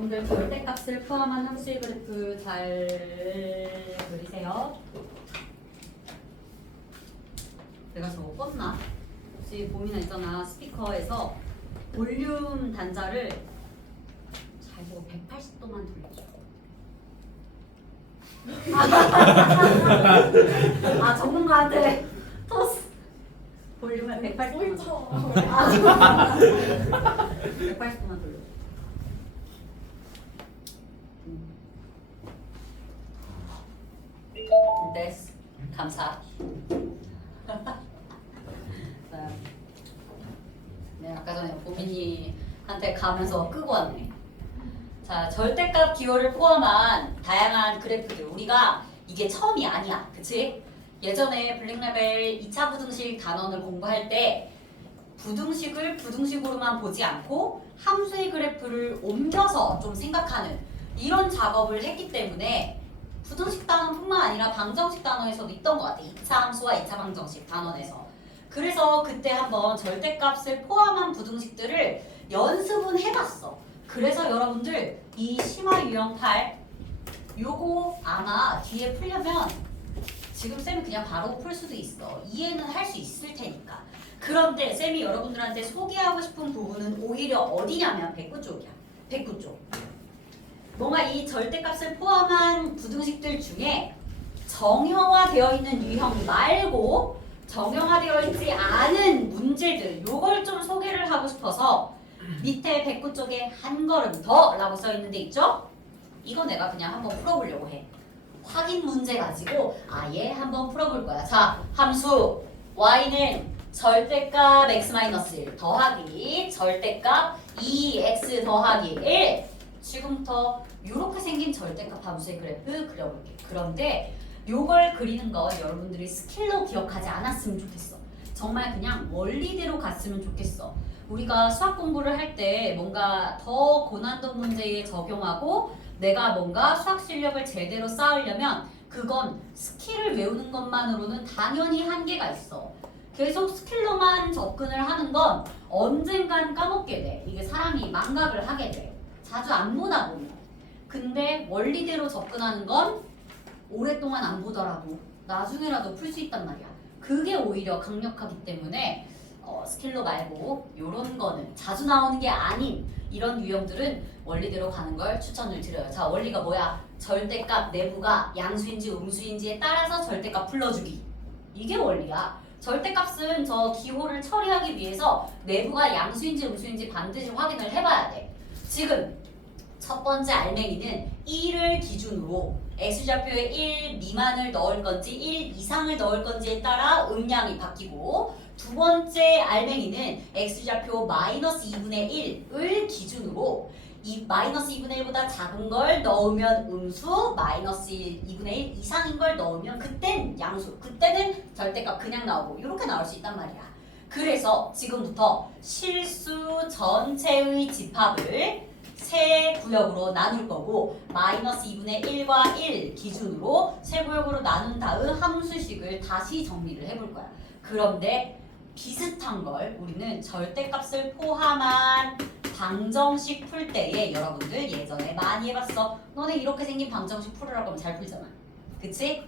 여러분들 절대값을 포함한 함수의 그래프 잘 그리세요. 내가 저거 껐나? 혹시 봄이나 있잖아 스피커에서 볼륨 단자를 잘 보고 180도만 돌려줘. 아 전문가한테 토스 볼륨을 180도만 180도만 돌려. 됐어. 감사. 네, 아까 전에 보민이한테 가면서 끄고 왔네. 자, 절대값 기호를 포함한 다양한 그래프들. 우리가 이게 처음이 아니야. 그치? 예전에 블랙레벨 2차 부등식 단원을 공부할 때 부등식을 부등식으로만 보지 않고 함수의 그래프를 옮겨서 좀 생각하는 이런 작업을 했기 때문에 부등식 단원뿐만 아니라 방정식 단원에서도 있던 것 같아. 2차 함수와 2차 방정식 단원에서. 그래서 그때 한번 절대값을 포함한 부등식들을 연습은 해봤어. 그래서 여러분들 이 심화 유형 8 요거 아마 뒤에 풀려면 지금 쌤이 그냥 바로 풀 수도 있어. 이해는 할 수 있을 테니까. 그런데 쌤이 여러분들한테 소개하고 싶은 부분은 오히려 어디냐면 109 쪽이야. 109 쪽. 뭔가 이 절대값을 포함한 부등식들 중에 정형화되어 있는 유형 말고 정형화되어 있지 않은 문제들 요걸 좀 소개를 하고 싶어서 밑에 109 쪽에 한 걸음 더 라고 써 있는 데 있죠? 이거 내가 그냥 한번 풀어보려고 해. 확인 문제 가지고 아예 한번 풀어볼 거야. 자, 함수 y는 절대값 x-1 더하기 절대값 2x 더하기 1. 지금부터 이렇게 생긴 절대값 함수의 그래프 그려볼게. 그런데 요걸 그리는 건 여러분들이 스킬로 기억하지 않았으면 좋겠어. 정말 그냥 원리대로 갔으면 좋겠어. 우리가 수학 공부를 할 때 뭔가 더 고난도 문제에 적용하고 내가 뭔가 수학 실력을 제대로 쌓으려면 그건 스킬을 외우는 것만으로는 당연히 한계가 있어. 계속 스킬로만 접근을 하는 건 언젠간 까먹게 돼. 이게 사람이 망각을 하게 돼. 자주 안 보다 보면. 근데 원리대로 접근하는 건 오랫동안 안 보더라도 나중에라도 풀 수 있단 말이야. 그게 오히려 강력하기 때문에 스킬로 말고 이런 거는 자주 나오는 게 아닌 이런 유형들은 원리대로 가는 걸 추천을 드려요. 자, 원리가 뭐야? 절대값 내부가 양수인지 음수인지에 따라서 절대값 불러주기. 이게 원리야. 절대값은 저 기호를 처리하기 위해서 내부가 양수인지 음수인지 반드시 확인을 해봐야 돼. 지금 첫 번째 알맹이는 1을 기준으로 x좌표에 1 미만을 넣을 건지 1 이상을 넣을 건지에 따라 음량이 바뀌고, 두 번째 알맹이는 x좌표 마이너스 2분의 1을 기준으로 이 마이너스 2분의 1보다 작은 걸 넣으면 음수, 마이너스 2분의 1 이상인 걸 넣으면 그땐 양수, 그때는 절대값 그냥 나오고 이렇게 나올 수 있단 말이야. 그래서 지금부터 실수 전체의 집합을 세 구역으로 나눌 거고 마이너스 2분의 1과 1 기준으로 세 구역으로 나눈 다음 함수식을 다시 정리를 해볼 거야. 그런데 비슷한 걸 우리는 절대값을 포함한 방정식 풀 때에 여러분들 예전에 많이 해봤어. 너네 이렇게 생긴 방정식 풀으라고 하면 잘 풀잖아. 그치?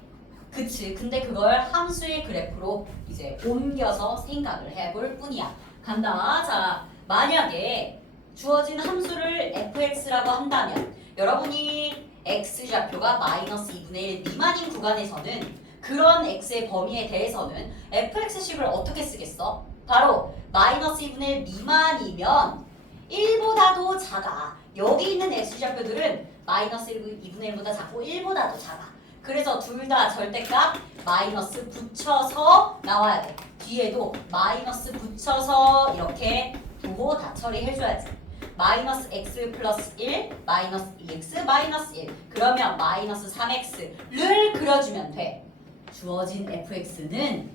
그치. 근데 그걸 함수의 그래프로 이제 옮겨서 생각을 해볼 뿐이야. 간다. 자, 만약에 주어진 함수를 fx라고 한다면 여러분이 x좌표가 마이너스 2분의 1 미만인 구간에서는 그런 x의 범위에 대해서는 fx식을 어떻게 쓰겠어? 바로 마이너스 2분의 1 미만이면 1보다도 작아. 여기 있는 x좌표들은 마이너스 2분의 1보다 작고 1보다도 작아. 그래서 둘 다 절대값 마이너스 붙여서 나와야 돼. 뒤에도 마이너스 붙여서 이렇게 두고 다 처리해줘야지. 마이너스 x 플러스 1, 마이너스 2x, 마이너스 1. 그러면 마이너스 3x를 그려주면 돼. 주어진 fx는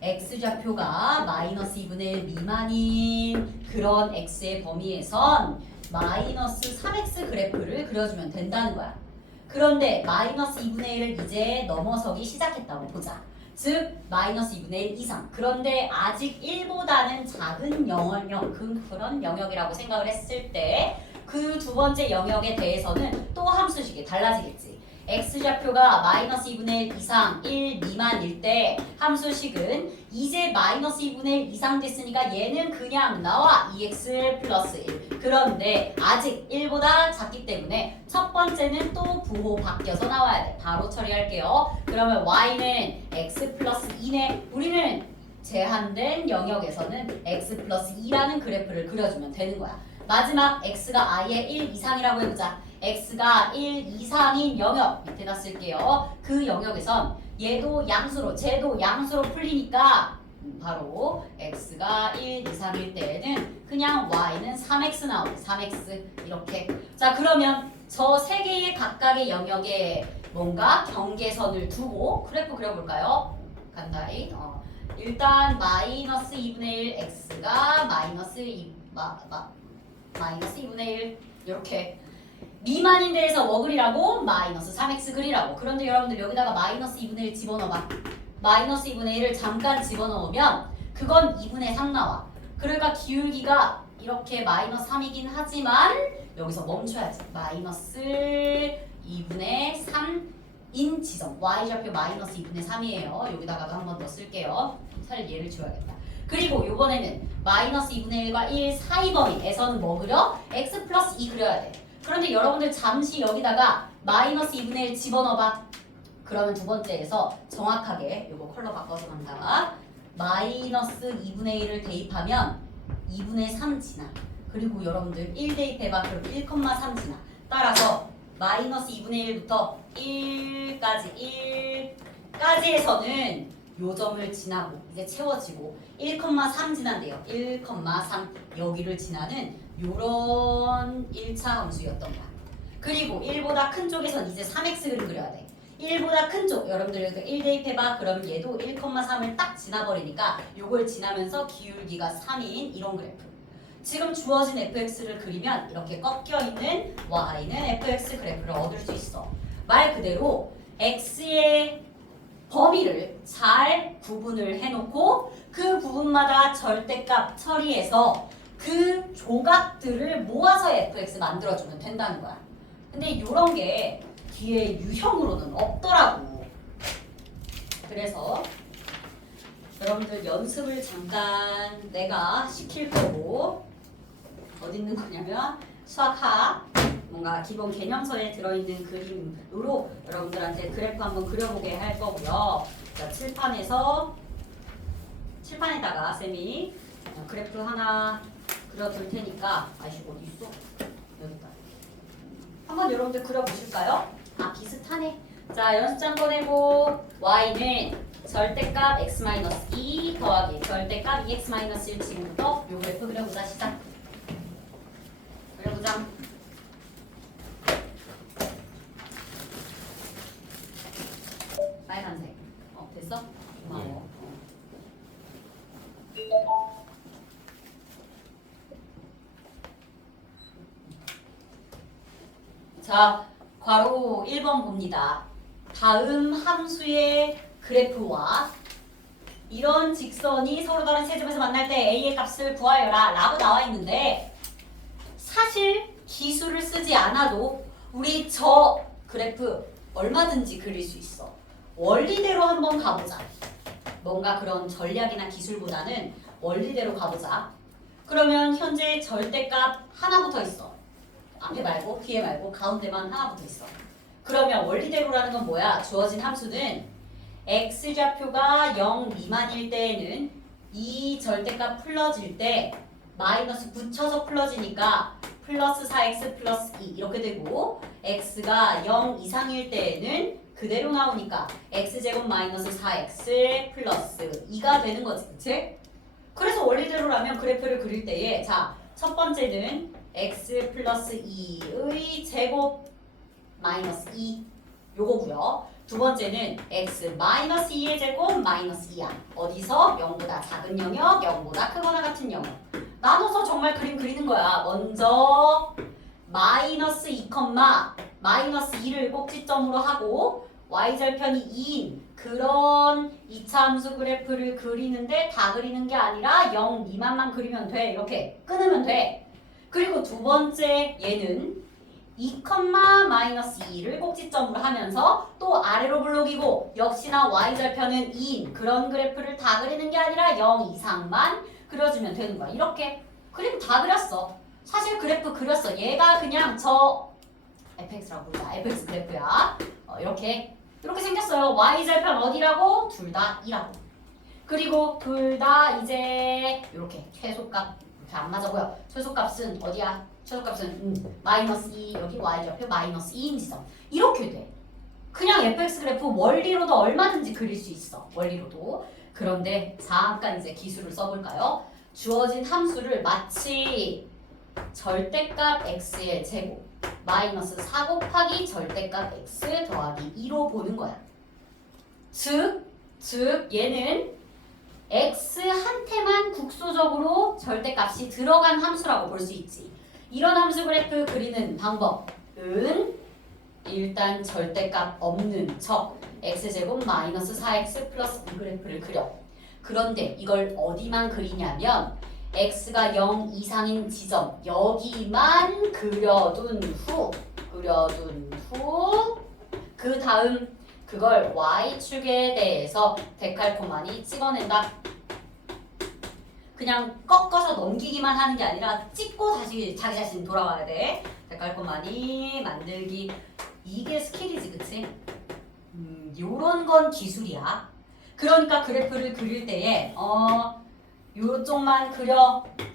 x좌표가 마이너스 2분의 1 미만인 그런 x의 범위에선 마이너스 3x 그래프를 그려주면 된다는 거야. 그런데 마이너스 2분의 1을 이제 넘어서기 시작했다고 보자. 즉 마이너스 2분의 1 이상. 그런데 아직 1보다는 작은 그런 영역이라고 생각을 했을 때 그 두 번째 영역에 대해서는 또 함수식이 달라지겠지. x좌표가 마이너스 2분의 1 이상 1 미만일 때 함수식은 이제 마이너스 2분의 1 이상 됐으니까 얘는 그냥 나와 2x 플러스 1. 그런데 아직 1보다 작기 때문에 첫 번째는 또 부호 바뀌어서 나와야 돼. 바로 처리할게요. 그러면 y는 x 플러스 2네. 우리는 제한된 영역에서는 x 플러스 2라는 그래프를 그려주면 되는 거야. 마지막 x가 아예 1 이상이라고 해보자. x가 1 이상인 영역 밑에다 쓸게요. 그 영역에선 얘도 양수로 쟤도 양수로 풀리니까 바로 x가 1 이상일 때에는 그냥 y는 3x 나오네. 3x 이렇게. 자 그러면 저 세 개의 각각의 영역에 뭔가 경계선을 두고 그래프 그려볼까요? 간단히 일단 마이너스 2분의 1 x가 마이너스 2분의 1 이렇게 미만인 데에서 뭐 그리라고? 마이너스 3x 그리라고. 그런데 여러분들 여기다가 마이너스 2분의 1 집어넣어봐. 마이너스 2분의 1을 잠깐 집어넣으면 그건 2분의 3 나와. 그러니까 기울기가 이렇게 마이너스 3이긴 하지만 여기서 멈춰야지. 마이너스 2분의 3인 지점. y좌표 마이너스 2분의 3이에요. 여기다가도 한 번 더 쓸게요. 차라리 얘를 지워야겠다. 그리고 요번에는 마이너스 2분의 1과 1 사이 범위에서는 뭐 그려? x 플러스 2 그려야 돼. 그런데 여러분들 잠시 여기다가 마이너스 2분의 1 집어넣어봐. 그러면 두 번째에서 정확하게 요거 컬러 바꿔서 간다. 마이너스 2분의 1을 대입하면 2분의 3 지나. 그리고 여러분들 1 대입해봐. 그럼 1,3 지나. 따라서 마이너스 2분의 1부터 1까지에서는 요 점을 지나고 이제 채워지고 1,3 지난대요. 1,3 여기를 지나는 요런 1차 함수였던 거야. 그리고 1보다 큰 쪽에선 이제 3x를 그려야 돼. 1보다 큰 쪽, 여러분들 여기 1 대입해봐. 그럼 얘도 1,3을 딱 지나버리니까 요걸 지나면서 기울기가 3인 이런 그래프. 지금 주어진 fx를 그리면 이렇게 꺾여있는 y는 fx 그래프를 얻을 수 있어. 말 그대로 x의 범위를 잘 구분을 해놓고 그 부분마다 절대값 처리해서 그 조각들을 모아서 fx 만들어주면 된다는 거야. 근데 이런 게 뒤에 유형으로는 없더라고. 그래서 여러분들 연습을 잠깐 내가 시킬 거고 어디 있는 거냐면 수학하 뭔가 기본 개념서에 들어있는 그림으로 여러분들한테 그래프 한번 그려보게 할 거고요. 자, 칠판에다가 쌤이 그래프 하나 그려둘 테니까 아이씨 어디 있어? 여기다. 한번 여러분들 그려보실까요? 아 비슷하네. 자 연습장 꺼내고 y는 절대값 x-2 더하기 절대값 2x-1 지금부터 요 그래프 그려보자. 시작. 그려보자. 빨간색. 됐어? 고마워. 자, 괄호 1번 봅니다. 다음 함수의 그래프와 이런 직선이 서로 다른 세점에서 만날 때 a의 값을 구하여라 라고 나와 있는데 사실 기술을 쓰지 않아도 우리 저 그래프 얼마든지 그릴 수 있어. 원리대로 한번 가보자. 뭔가 그런 전략이나 기술보다는 원리대로 가보자. 그러면 현재 절대값 하나 붙어 있어. 앞에 말고 뒤에 말고 가운데만 하나 붙어 있어. 그러면 원리대로라는 건 뭐야? 주어진 함수는 x좌표가 0 미만일 때에는 이 절대값 풀어질 때 마이너스 붙여서 풀어지니까 플러스 4x 플러스 2 이렇게 되고 x가 0 이상일 때에는 그대로 나오니까 x제곱 마이너스 4x 플러스 2가 되는 거지. 그치? 그래서 원리대로라면 그래프를 그릴 때에 자, 첫 번째는 x 플러스 2의 제곱 마이너스 2 요거고요. 두 번째는 x 마이너스 2의 제곱 마이너스 2야. 어디서? 0보다 작은 영역, 0보다 크거나 같은 영역. 나눠서 정말 그림 그리는 거야. 먼저 마이너스 2, 마이너스 2를 꼭지점으로 하고 y절편이 2인 그런 2차 함수 그래프를 그리는데 다 그리는 게 아니라 0 미만만 그리면 돼. 이렇게 끊으면 돼. 그리고 두 번째 얘는 2,-2를 꼭지점으로 하면서 또 아래로 블록이고 역시나 y절편은 2인 그런 그래프를 다 그리는 게 아니라 0 이상만 그려주면 되는 거야. 이렇게 그리고 다 그렸어. 사실 그래프 그렸어. 얘가 그냥 저 fx라고 부르자. fx 그래프야. 이렇게 생겼어요. y절편 어디라고? 둘 다 2라고. 그리고 둘 다 이제 이렇게 최소값 이렇게 안 맞아 보여. 최소값은 어디야? 최소값은 -2 여기 y좌표 -2인 지점. 이렇게 돼. 그냥 fx 그래프 원리로도 얼마든지 그릴 수 있어. 원리로도. 그런데 잠깐 이제 기술을 써볼까요? 주어진 함수를 마치 절대값 x의 제곱 -4 곱하기 절대값 x 더하기 2로 보는 거야. 즉 얘는 x한테만 국소적으로 절대값이 들어간 함수라고 볼 수 있지. 이런 함수 그래프 그리는 방법은 일단 절대값 없는 척 x제곱 -4x 플러스 2 그래프를 그려. 그런데 이걸 어디만 그리냐면 x가 0 이상인 지점 여기만 그려둔 후 그 다음 그걸 y축에 대해서 데칼코마니 찍어낸다. 그냥 꺾어서 넘기기만 하는 게 아니라 찍고 다시 자기 자신 돌아와야 돼. 데칼코마니 만들기. 이게 스킬이지, 그치? 요런 건 기술이야. 그러니까 그래프를 그릴 때에 요쪽만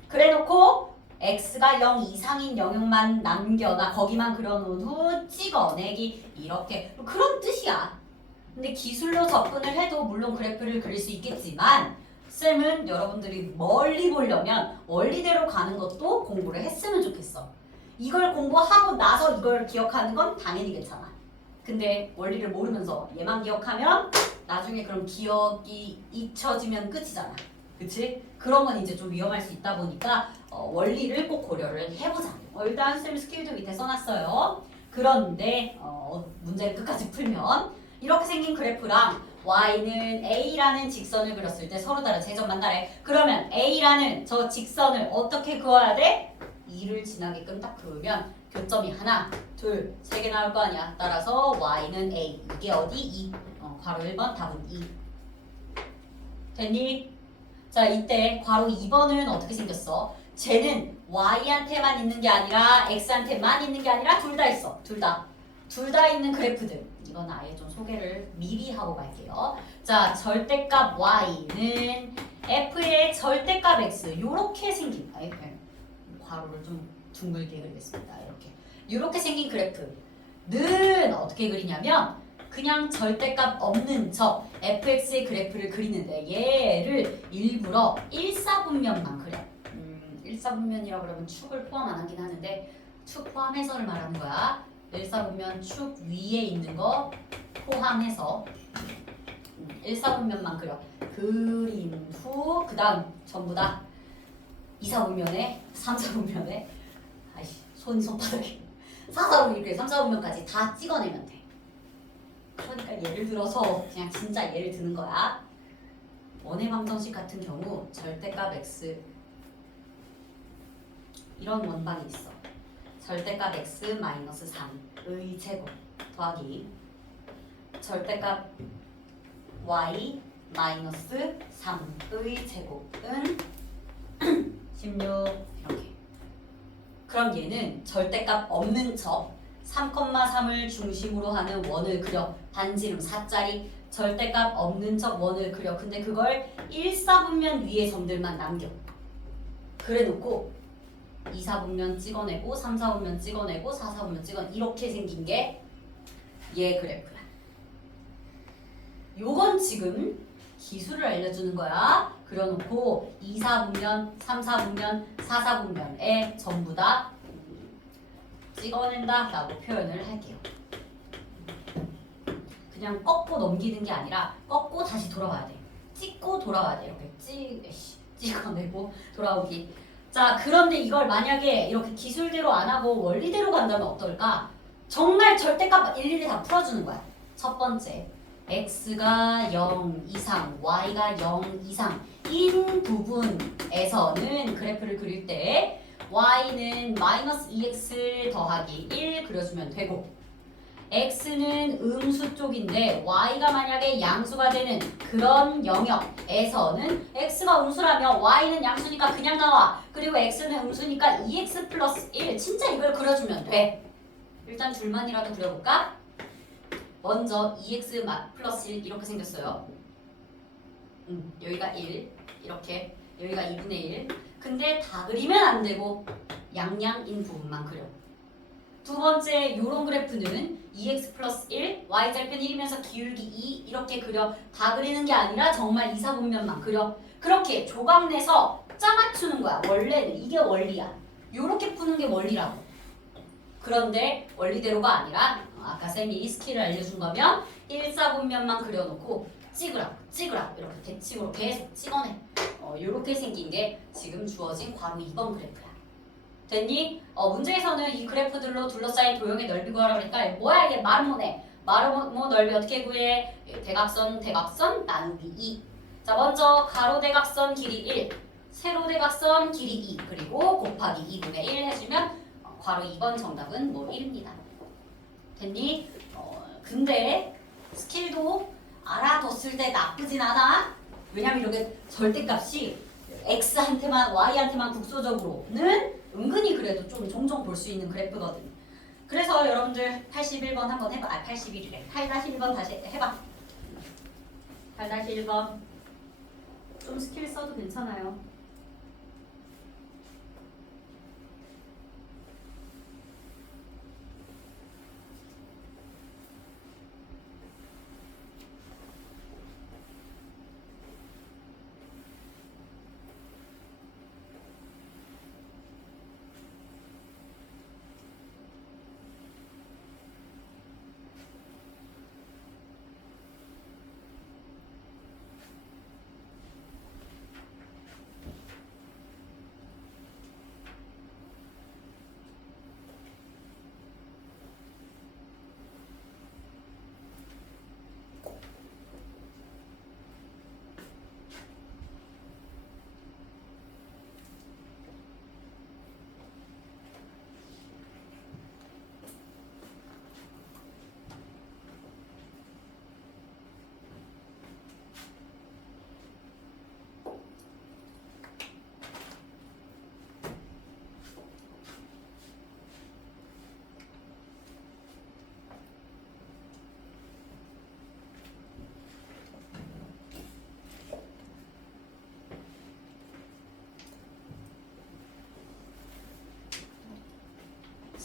그래놓고 x가 0 이상인 영역만 남겨놔. 거기만 그려놓은 후 찍어내기. 이렇게 그런 뜻이야. 근데 기술로 접근을 해도 물론 그래프를 그릴 수 있겠지만 쌤은 여러분들이 멀리 보려면 원리대로 가는 것도 공부를 했으면 좋겠어. 이걸 공부하고 나서 이걸 기억하는 건 당연히 괜찮아. 근데 원리를 모르면서 얘만 기억하면 나중에 그럼 기억이 잊혀지면 끝이잖아. 그치? 그런 건 이제 좀 위험할 수 있다 보니까 원리를 꼭 고려를 해보자. 일단 쌤 스킬도 밑에 써놨어요. 그런데 문제를 끝까지 풀면 이렇게 생긴 그래프랑 y는 a라는 직선을 그렸을 때 서로 다른 제점만 다래. 그러면 a라는 저 직선을 어떻게 그어야 돼? 2를 지나게끔 딱 그으면 교점이 하나, 둘, 세 개 나올 거 아니야. 따라서 y는 a. 이게 어디? 2. 괄호 1번 답은 2. 됐니? 자, 이때 괄호 2번은 어떻게 생겼어? 쟤는 y한테만 있는 게 아니라 x한테만 있는 게 아니라 둘 다 있어. 둘 다 있는 그래프들. 이건 아예 좀 소개를 미리 하고 갈게요. 자, 절대값 y는 f의 절대값 x 요렇게 생긴 괄호를 좀 둥글게 그리겠습니다. 이렇게 생긴 그래프는 어떻게 그리냐면 그냥 절대값 없는 척 fx의 그래프를 그리는데 얘를 일부러 1사분면만 그려. 1사분면이라고 그러면 축을 포함 안 하긴 하는데 축 포함해서를 말하는 거야. 1사분면 축 위에 있는 거 포함해서 1사분면만 그려. 그린 후 그 다음 전부 다 2사분면에 3사분면에 아이씨 손바닥에 4사분면 이렇게 3사분면까지 다 찍어내면 돼. 그러니까 예를 들어서 그냥 진짜 예를 드는 거야. 원의 방정식 같은 경우 절대값 x 이런 원방이 있어. 절대값 x 마이너스 3의 제곱 더하기 절대값 y 마이너스 3의 제곱은 16 이렇게. 그럼 얘는 절대값 없는 척 3,3을 중심으로 하는 원을 그려. 반지름 4짜리 절대값 없는 척 원을 그려. 근데 그걸 1사분면 위에 점들만 남겨. 그래놓고 2사분면 찍어내고 3사분면 찍어내고 4사분면 찍어내고 이렇게 생긴 게 얘 그래프야. 요건 지금 기술을 알려주는 거야. 그려놓고 2사분면, 3사분면, 4사분면에 전부 다 찍어낸다 라고 표현을 할게요. 그냥 꺾고 넘기는 게 아니라 꺾고 다시 돌아와야 돼. 찍고 돌아와야 돼. 이렇게 찍어내고 돌아오기. 자, 그런데 이걸 만약에 이렇게 기술대로 안 하고 원리대로 간다면 어떨까? 정말 절대값 일일이 다 풀어주는 거야. 첫 번째, x가 0 이상, y가 0 이상인 부분에서는 그래프를 그릴 때 y는 마이너스 2x 더하기 1 그려주면 되고 x는 음수 쪽인데 y가 만약에 양수가 되는 그런 영역에서는 x가 음수라면 y는 양수니까 그냥 나와. 그리고 x는 음수니까 2x 플러스 1 진짜 이걸 그려주면 돼. 일단 줄만이라도 그려볼까? 먼저 2x 플러스 1 이렇게 생겼어요. 여기가 1 이렇게 여기가 2분의 1 근데 다 그리면 안 되고 양양인 부분만 그려. 두 번째 요런 그래프는 2x 플러스 1 y절편 1이면서 기울기 2 이렇게 그려. 다 그리는 게 아니라 정말 이사분면만 그려. 그렇게 조각 내서 짜맞추는 거야. 원래는 이게 원리야. 요렇게 푸는 게 원리라고. 그런데 원리대로가 아니라 아까 쌤이 스킬을 알려준 거면 1사분면만 그려놓고 찌그락 이렇게 대칭으로 계속 찍어내. 요렇게 생긴 게 지금 주어진 괄호 2번 그래프야. 됐니? 문제에서는 이 그래프들로 둘러싸인 도형의 넓이 구하라고 하니까 뭐야 이게 마르모네. 마르모 넓이 어떻게 구해? 대각선 나누기 2. 자 먼저 가로 대각선 길이 1, 세로 대각선 길이 2 그리고 곱하기 2분의 1 해주면 괄호 2번 정답은 뭐 1입니다. 됐니? 근데 스킬도 알아뒀을 때 나쁘진 않아. 왜냐면 이렇게 절대값이 x한테만 y한테만 국소적으로는 은근히 그래도 좀 종종 볼 수 있는 그래프거든. 그래서 여러분들 81번 한번 해봐. 81이래. 8-1번 다시 해봐. 8-1번 좀 스킬 써도 괜찮아요.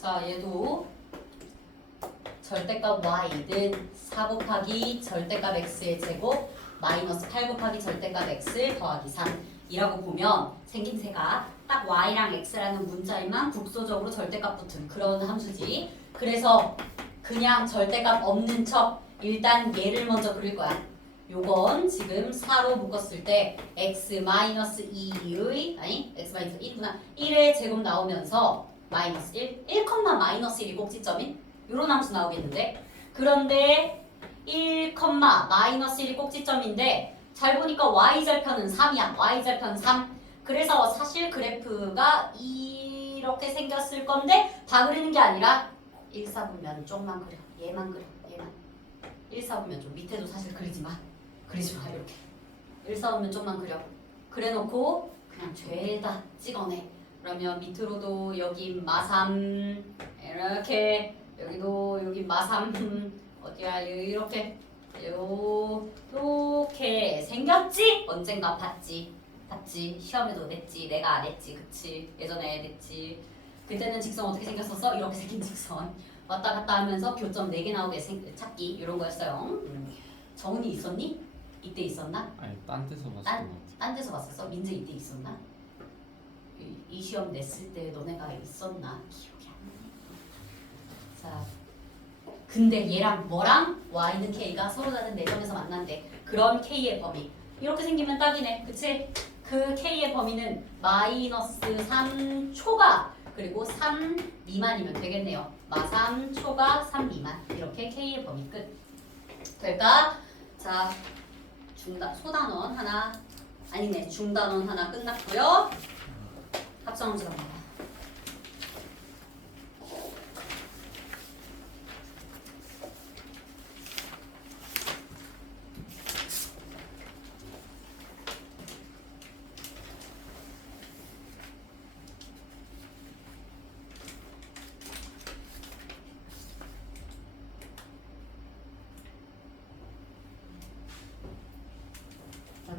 자, 얘도 절대값 y는 4 곱하기 절대값 x의 제곱 마이너스 8 곱하기 절대값 x 더하기 3이라고 보면 생김새가 딱 y랑 x라는 문자에만 국소적으로 절대값 붙은 그런 함수지. 그래서 그냥 절대값 없는 척 일단 얘를 먼저 그릴 거야. 요건 지금 4로 묶었을 때 x-2의 아니 x-1구나 1의 제곱 나오면서 마이너스 1, 1, 마이너스 1이 꼭지점인 요런 함수 나오겠는데 그런데 1, 마이너스 1이 꼭지점인데 잘 보니까 y절편은 3이야. y절편 3. 그래서 사실 그래프가 이렇게 생겼을 건데 다 그리는 게 아니라 1사분면 쪽만 그려. 얘만 그려. 얘만. 1사분면 쪽 밑에도 사실 그리지 마. 이렇게. 1사분면 쪽만 그려. 그래놓고 그냥 죄다 찍어내. 그러면 밑으로도 여기 마삼 이렇게 여기도 여기 마삼 어디야 이렇게 요렇게 생겼지? 언젠가 봤지 시험에도 냈지 내가 안 했지 그치 예전에 냈지. 그때는 직선 어떻게 생겼었어? 이렇게 생긴 직선 왔다 갔다 하면서 교점 4개 나오게 찾기 이런 거였어요. 정은이 있었니? 이때 있었나? 아니 딴 데서 봤을 것 같아. 딴 데서 봤었어? 민재 이때 있었나? 이 시험 냈을 때 너네가 있었나? 기억이 안 나. 자, 근데 얘랑 뭐랑 y는 k가 서로 다른 내점에서 만난대. 그런 k의 범위 이렇게 생기면 딱이네, 그치? 그 k의 범위는 마이너스 3 초가 그리고 3 미만이면 되겠네요. 마3 초가 3 미만 이렇게 k의 범위 끝. 될까? 자, 소단원 하나 아니네 중단원 하나 끝났고요. 합성함수 갑니다.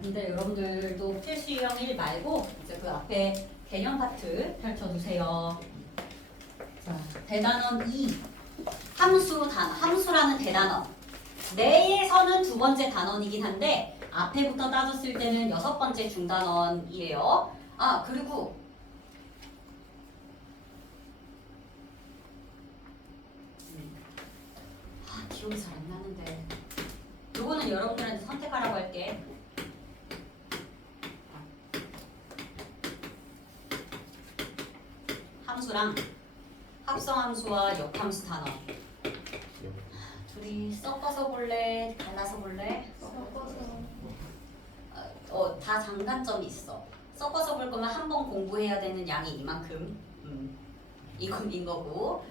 근데 여러분들도 필수 유형 1 말고 이제 그 앞에 개념 파트 펼쳐주세요. 자, 대단원 2. 함수라는 대단원. 내에서는 두 번째 단원이긴 한데 앞에부터 따졌을 때는 여섯 번째 중단원이에요. 아, 그리고 기억이 잘 안 나는데 요거는 여러분들한테 선택하라고 할게. 함수랑 합성함수와 역함수 단원 둘이 섞어서 볼래? 갈라서 볼래? 다 장단점이 있어. 섞어서 볼 거면 한 번 공부해야 되는 양이 이만큼 이건 거고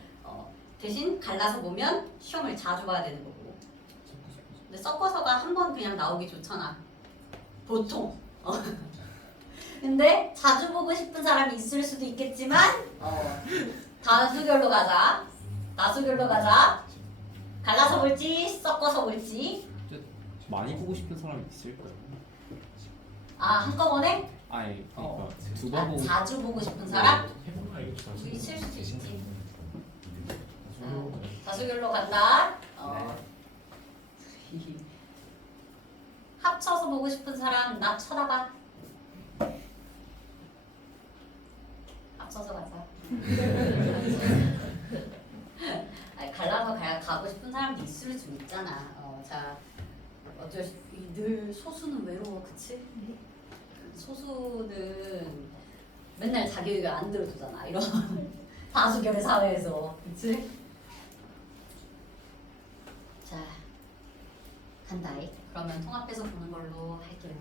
대신 갈라서 보면 시험을 자주 봐야 되는 거고. 근데 섞어서가 한 번 그냥 나오기 좋잖아 보통. 근데 자주 보고 싶은 사람이 있을 수도 있겠지만 다수결로 가자. 다수결로 가자. 갈라서 볼지 섞어서 볼지. 많이 보고 싶은 사람이 있을 거예요. 아, 한꺼번에? 아니 그러니까 두 번 보고 자주 보고 싶은 사람? 네. 있을 수도 있지. 다수결로 간다. 합쳐서 보고 싶은 사람 나 쳐다봐. 합쳐서 가자. 아니, 갈라서 가고 싶은 사람도 있을 수 있잖아. 자, 어쩔 수, 늘 소수는 외로워, 그치? 소수는 맨날 자기 의견 안 들어주잖아. 이런 다수결의 사회에서, 그치? 자, 간다이. 그러면 통합해서 보는 걸로 할게요.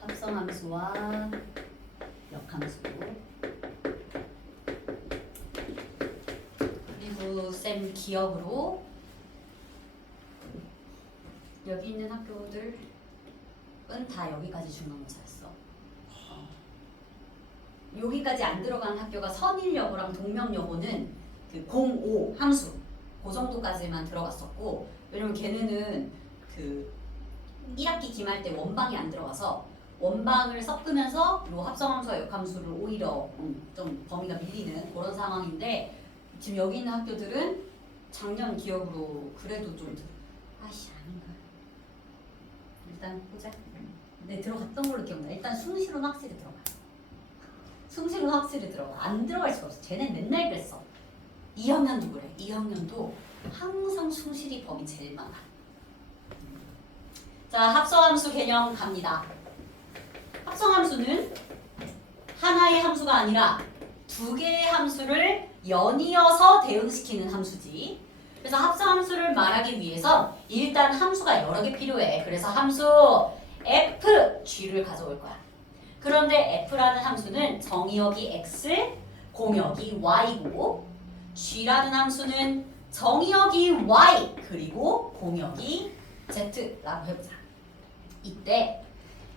합성함수와 역함수. 그리고 쌤 기억으로 여기 있는 학교들은 다 여기까지 중간고사였어. 여기까지 안 들어간 학교가 선일여고랑 동명여고는 그 05 함수 그 정도까지만 들어갔었고, 왜냐면 걔네는 그 1학기 기말 때 원방이 안 들어가서 원방을 섞으면서 요 합성함수와 역함수를 오히려 좀 범위가 밀리는 그런 상황인데, 지금 여기 있는 학교들은 작년 기억으로 그래도 좀 아닌가. 일단 보자. 네, 들어갔던 걸로 기억나. 일단 숭실은 확실히 들어가. 숭실은 확실히 들어가. 안 들어갈 수가 없어. 쟤네 맨날 그랬어. 2학년도 그래. 2학년도 항상 숭실이 범위 제일 많아. 자, 합성함수 개념 갑니다. 합성함수는 하나의 함수가 아니라 두 개의 함수를 연이어서 대응시키는 함수지. 그래서 합성함수를 말하기 위해서 일단 함수가 여러 개 필요해. 그래서 함수 f, g를 가져올 거야. 그런데 f라는 함수는 정의역이 x, 공역이 y고, g라는 함수는 정의역이 y 그리고 공역이 z라고 해보자. 이때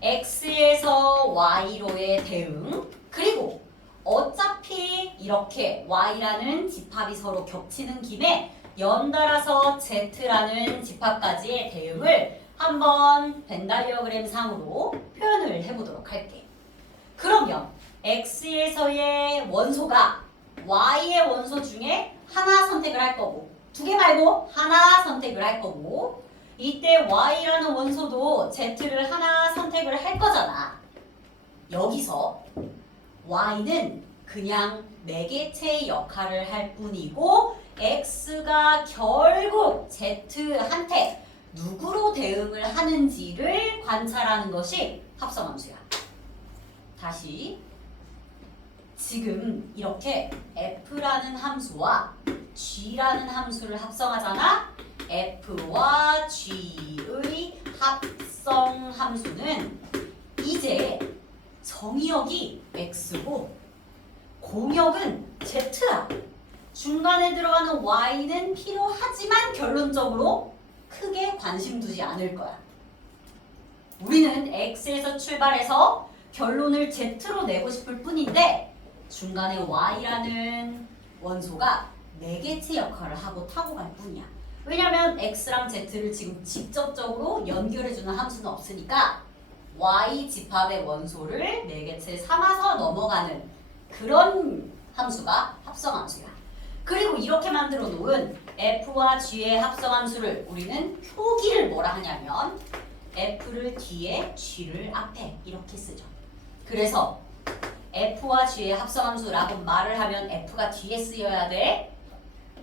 x에서 y로의 대응, 그리고 어차피 이렇게 y라는 집합이 서로 겹치는 김에 연달아서 z라는 집합까지의 대응을 한번 벤 다이어그램 상으로 표현을 해보도록 할게. 그러면 x에서의 원소가 y의 원소 중에 하나 선택을 할 거고, 두 개 말고 하나 선택을 할 거고, 이때 y라는 원소도 z를 하나 선택을 할 거잖아. 여기서 y는 그냥 매개체의 역할을 할 뿐이고, x가 결국 z한테 누구로 대응을 하는지를 관찰하는 것이 합성함수야. 다시, 지금 이렇게 f라는 함수와 g라는 함수를 합성하잖아. f와 g의 합성 함수는 이제 정의역이 x고 공역은 z야. 중간에 들어가는 y는 필요하지만 결론적으로 크게 관심 두지 않을 거야. 우리는 x에서 출발해서 결론을 z로 내고 싶을 뿐인데, 중간에 y라는 원소가 매개체 역할을 하고 타고 갈 뿐이야. 왜냐면 x랑 z를 지금 직접적으로 연결해주는 함수는 없으니까 y 집합의 원소를 매개체 삼아서 넘어가는 그런 함수가 합성함수야. 그리고 이렇게 만들어 놓은 f와 g의 합성함수를 우리는 표기를 뭐라 하냐면 f를 뒤에 g를 앞에 이렇게 쓰죠. 그래서 f와 g의 합성함수라고 말을 하면 f가 뒤에 쓰여야 돼.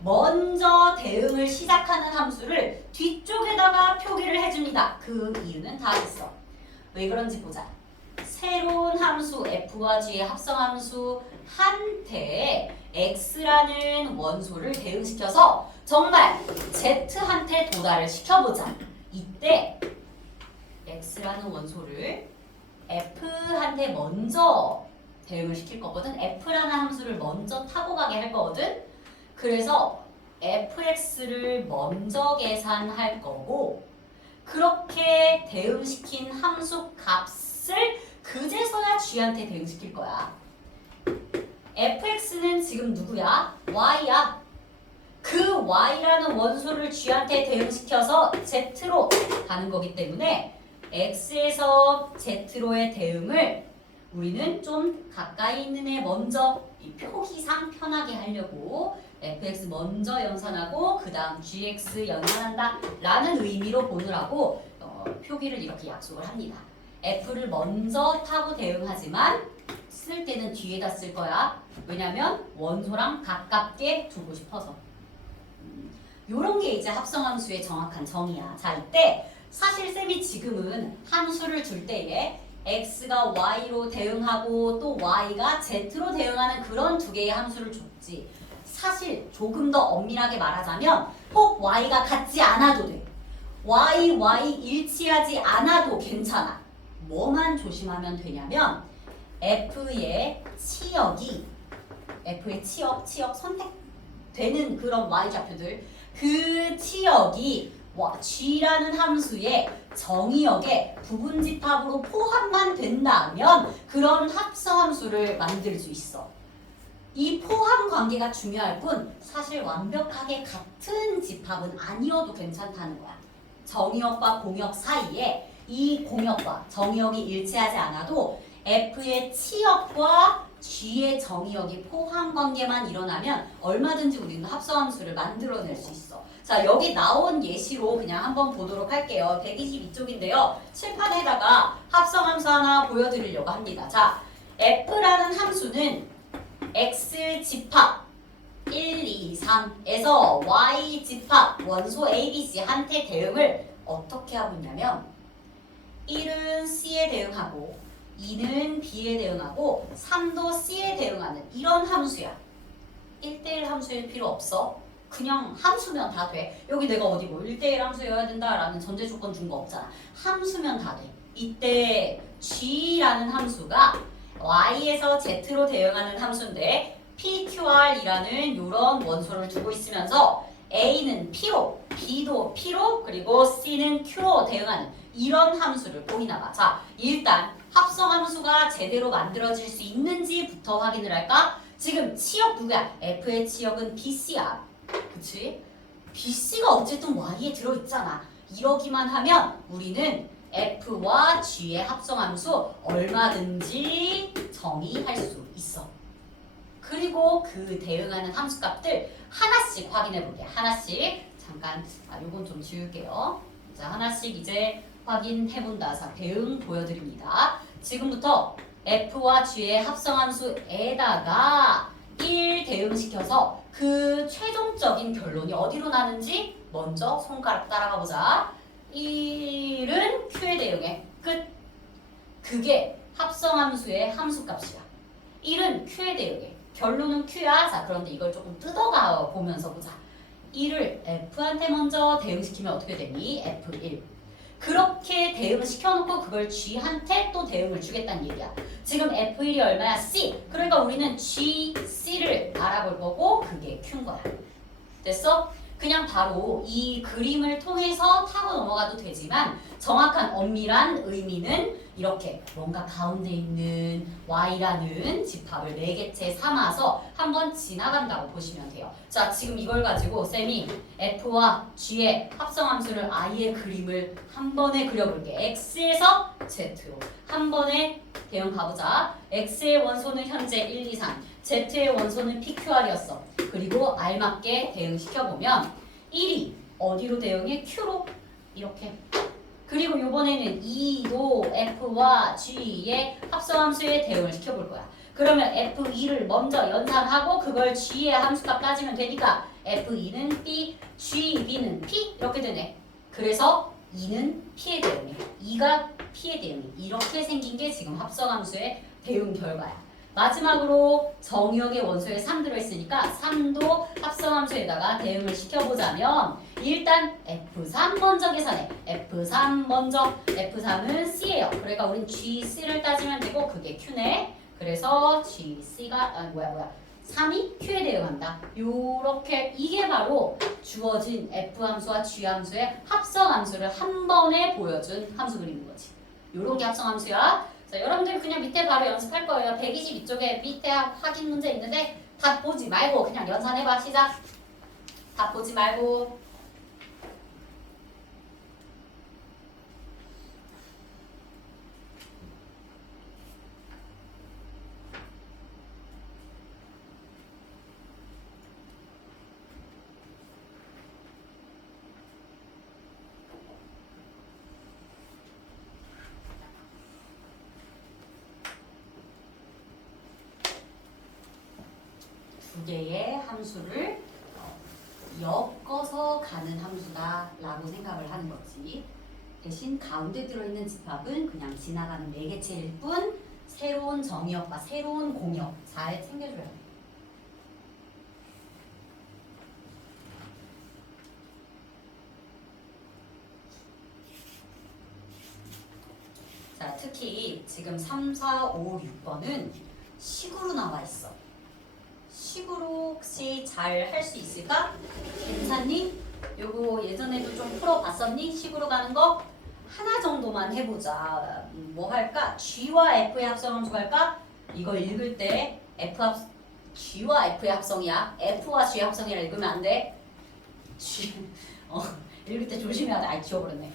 먼저 대응을 시작하는 함수를 뒤쪽에다가 표기를 해줍니다. 그 이유는 다 있어. 왜 그런지 보자. 새로운 함수 f와 g의 합성함수 한테 x라는 원소를 대응시켜서 정말 z한테 도달을 시켜보자. 이때 x라는 원소를 f한테 먼저 대응을 시킬 거거든. f라는 함수를 먼저 타고 가게 할 거거든. 그래서 fx를 먼저 계산할 거고 그렇게 대응시킨 함수 값을 그제서야 g한테 대응시킬 거야. fx는 지금 누구야? y야. 그 y라는 원소를 g한테 대응시켜서 z로 가는 거기 때문에 x에서 z로의 대응을 우리는 좀 가까이 있는 애 먼저 이 표기상 편하게 하려고 fx 먼저 연산하고 그 다음 gx 연산한다 라는 의미로 보느라고 표기를 이렇게 약속을 합니다. f를 먼저 타고 대응하지만 쓸 때는 뒤에다 쓸 거야. 왜냐면 원소랑 가깝게 두고 싶어서. 요런 게 이제 합성함수의 정확한 정의야. 자, 이때 사실 쌤이 지금은 함수를 줄 때에 x가 y로 대응하고 또 y가 z로 대응하는 그런 두 개의 함수를 줬지. 사실 조금 더 엄밀하게 말하자면 꼭 y가 같지 않아도 돼. y 일치하지 않아도 괜찮아. 뭐만 조심하면 되냐면 f의 치역이 f의 치역 선택되는 그런 y좌표들 그 치역이 g라는 함수의 정의역에 부분집합으로 포함만 된다면 그런 합성함수를 만들 수 있어. 이 포함 관계가 중요할 뿐 사실 완벽하게 같은 집합은 아니어도 괜찮다는 거야. 정의역과 공역 사이에 이 공역과 정의역이 일치하지 않아도 f의 치역과 g의 정의역이 포함 관계만 일어나면 얼마든지 우리는 합성함수를 만들어낼 수 있어. 자, 여기 나온 예시로 그냥 한번 보도록 할게요. 122쪽인데요. 칠판에다가 합성함수 하나 보여드리려고 합니다. 자, f라는 함수는 x 집합 1, 2, 3에서 y 집합 원소 a, b, c 한테 대응을 어떻게 하고 있냐면 1은 c에 대응하고 2는 b에 대응하고 3도 c에 대응하는 이런 함수야. 1대1 함수일 필요 없어. 그냥 함수면 다 돼. 여기 내가 어디 뭐 1대1 함수여야 된다라는 전제 조건 준 거 없잖아. 함수면 다 돼. 이때 g라는 함수가 y에서 z로 대응하는 함수인데 pqr이라는 이런 원소를 두고 있으면서 a는 p로, b도 p로, 그리고 c는 q로 대응하는 이런 함수를 보이나 봐. 자, 일단 합성함수가 제대로 만들어질 수 있는지부터 확인을 할까? 지금 치역 누구야? f의 치역은 bc야. 그치? bc가 어쨌든 y에 들어있잖아. 이러기만 하면 우리는 f와 g의 합성함수 얼마든지 정의할 수 있어. 그리고 그 대응하는 함수값들 하나씩 확인해 볼게. 하나씩 잠깐 요건 좀 지울게요. 자, 하나씩 이제 확인해 본다. 자, 대응 보여드립니다. 지금부터 f와 g의 합성함수에다가 1 대응시켜서 그 최종적인 결론이 어디로 나는지 먼저 손가락 따라가 보자. 1은 q에 대응해. 끝. 그게 합성함수의 함수값이야. 1은 q에 대응해. 결론은 q야. 자, 그런데 이걸 조금 뜯어가 보면서 보자. 1을 f한테 먼저 대응시키면 어떻게 되니? f1. 그렇게 대응시켜놓고 그걸 g한테 또 대응을 주겠다는 얘기야. 지금 f1이 얼마야? c. 그러니까 우리는 g, c를 알아볼 거고 그게 q인 거야. 됐어? 그냥 바로 이 그림을 통해서 타고 넘어가도 되지만 정확한 엄밀한 의미는 이렇게 뭔가 가운데 있는 y라는 집합을 4개체 삼아서 한번 지나간다고 보시면 돼요. 자, 지금 이걸 가지고 쌤이 f와 g의 합성함수를 i의 그림을 한 번에 그려볼게. x에서 z로 한 번에 대응 가보자. x의 원소는 현재 1, 2, 3, z의 원소는 pqr이었어. 그리고 알맞게 대응시켜보면 1이 어디로 대응해? q로 이렇게. 그리고 이번에는 2도 f와 g의 합성함수에 대응을 시켜볼 거야. 그러면 f2를 먼저 연산하고 그걸 g의 함수값 따지면 되니까 f2는 b, gb는 p 이렇게 되네. 그래서 2는 p에 대응해. 2가 p에 대응해. 이렇게 생긴 게 지금 합성함수의 대응 결과야. 마지막으로 정의역의 원소에 3 들어있으니까 3도 합성함수에다가 대응을 시켜보자면 일단 F3 먼저 계산해. F3 먼저. F3은 C예요. 그러니까 우린 GC를 따지면 되고 그게 Q네. 그래서 GC가 3이 Q에 대응한다. 요렇게 이게 바로 주어진 F함수와 G함수의 합성함수를 한 번에 보여준 함수 그리는 거지. 요런 게 합성함수야. 자, 여러분들 그냥 밑에 바로 연습할 거예요. 120 이쪽에 밑에 확인 문제 있는데 답 보지 말고 그냥 연산해봐. 시작. 답 보지 말고. 두 개의 함수를 엮어서 가는 함수다 라고 생각을 하는 거지. 대신 가운데 들어있는 집합은 그냥 지나가는 4개체일 뿐 새로운 정의역과 새로운 공역 잘 챙겨줘야 돼. 자, 특히 지금 3, 4, 5, 6번은 식으로 나와 있어. 식으로 혹시 잘 할 수 있을까? 괜찮니? 요거 예전에도 좀 풀어봤었니? 식으로 가는 거? 하나 정도만 해보자. 뭐 할까? G와 F의 합성함수 할까? 이거 읽을 때 G와 F의 합성이야. F와 G의 합성이라 읽으면 안 돼. 읽을 때 조심해야 돼. 아이 지워버렸네.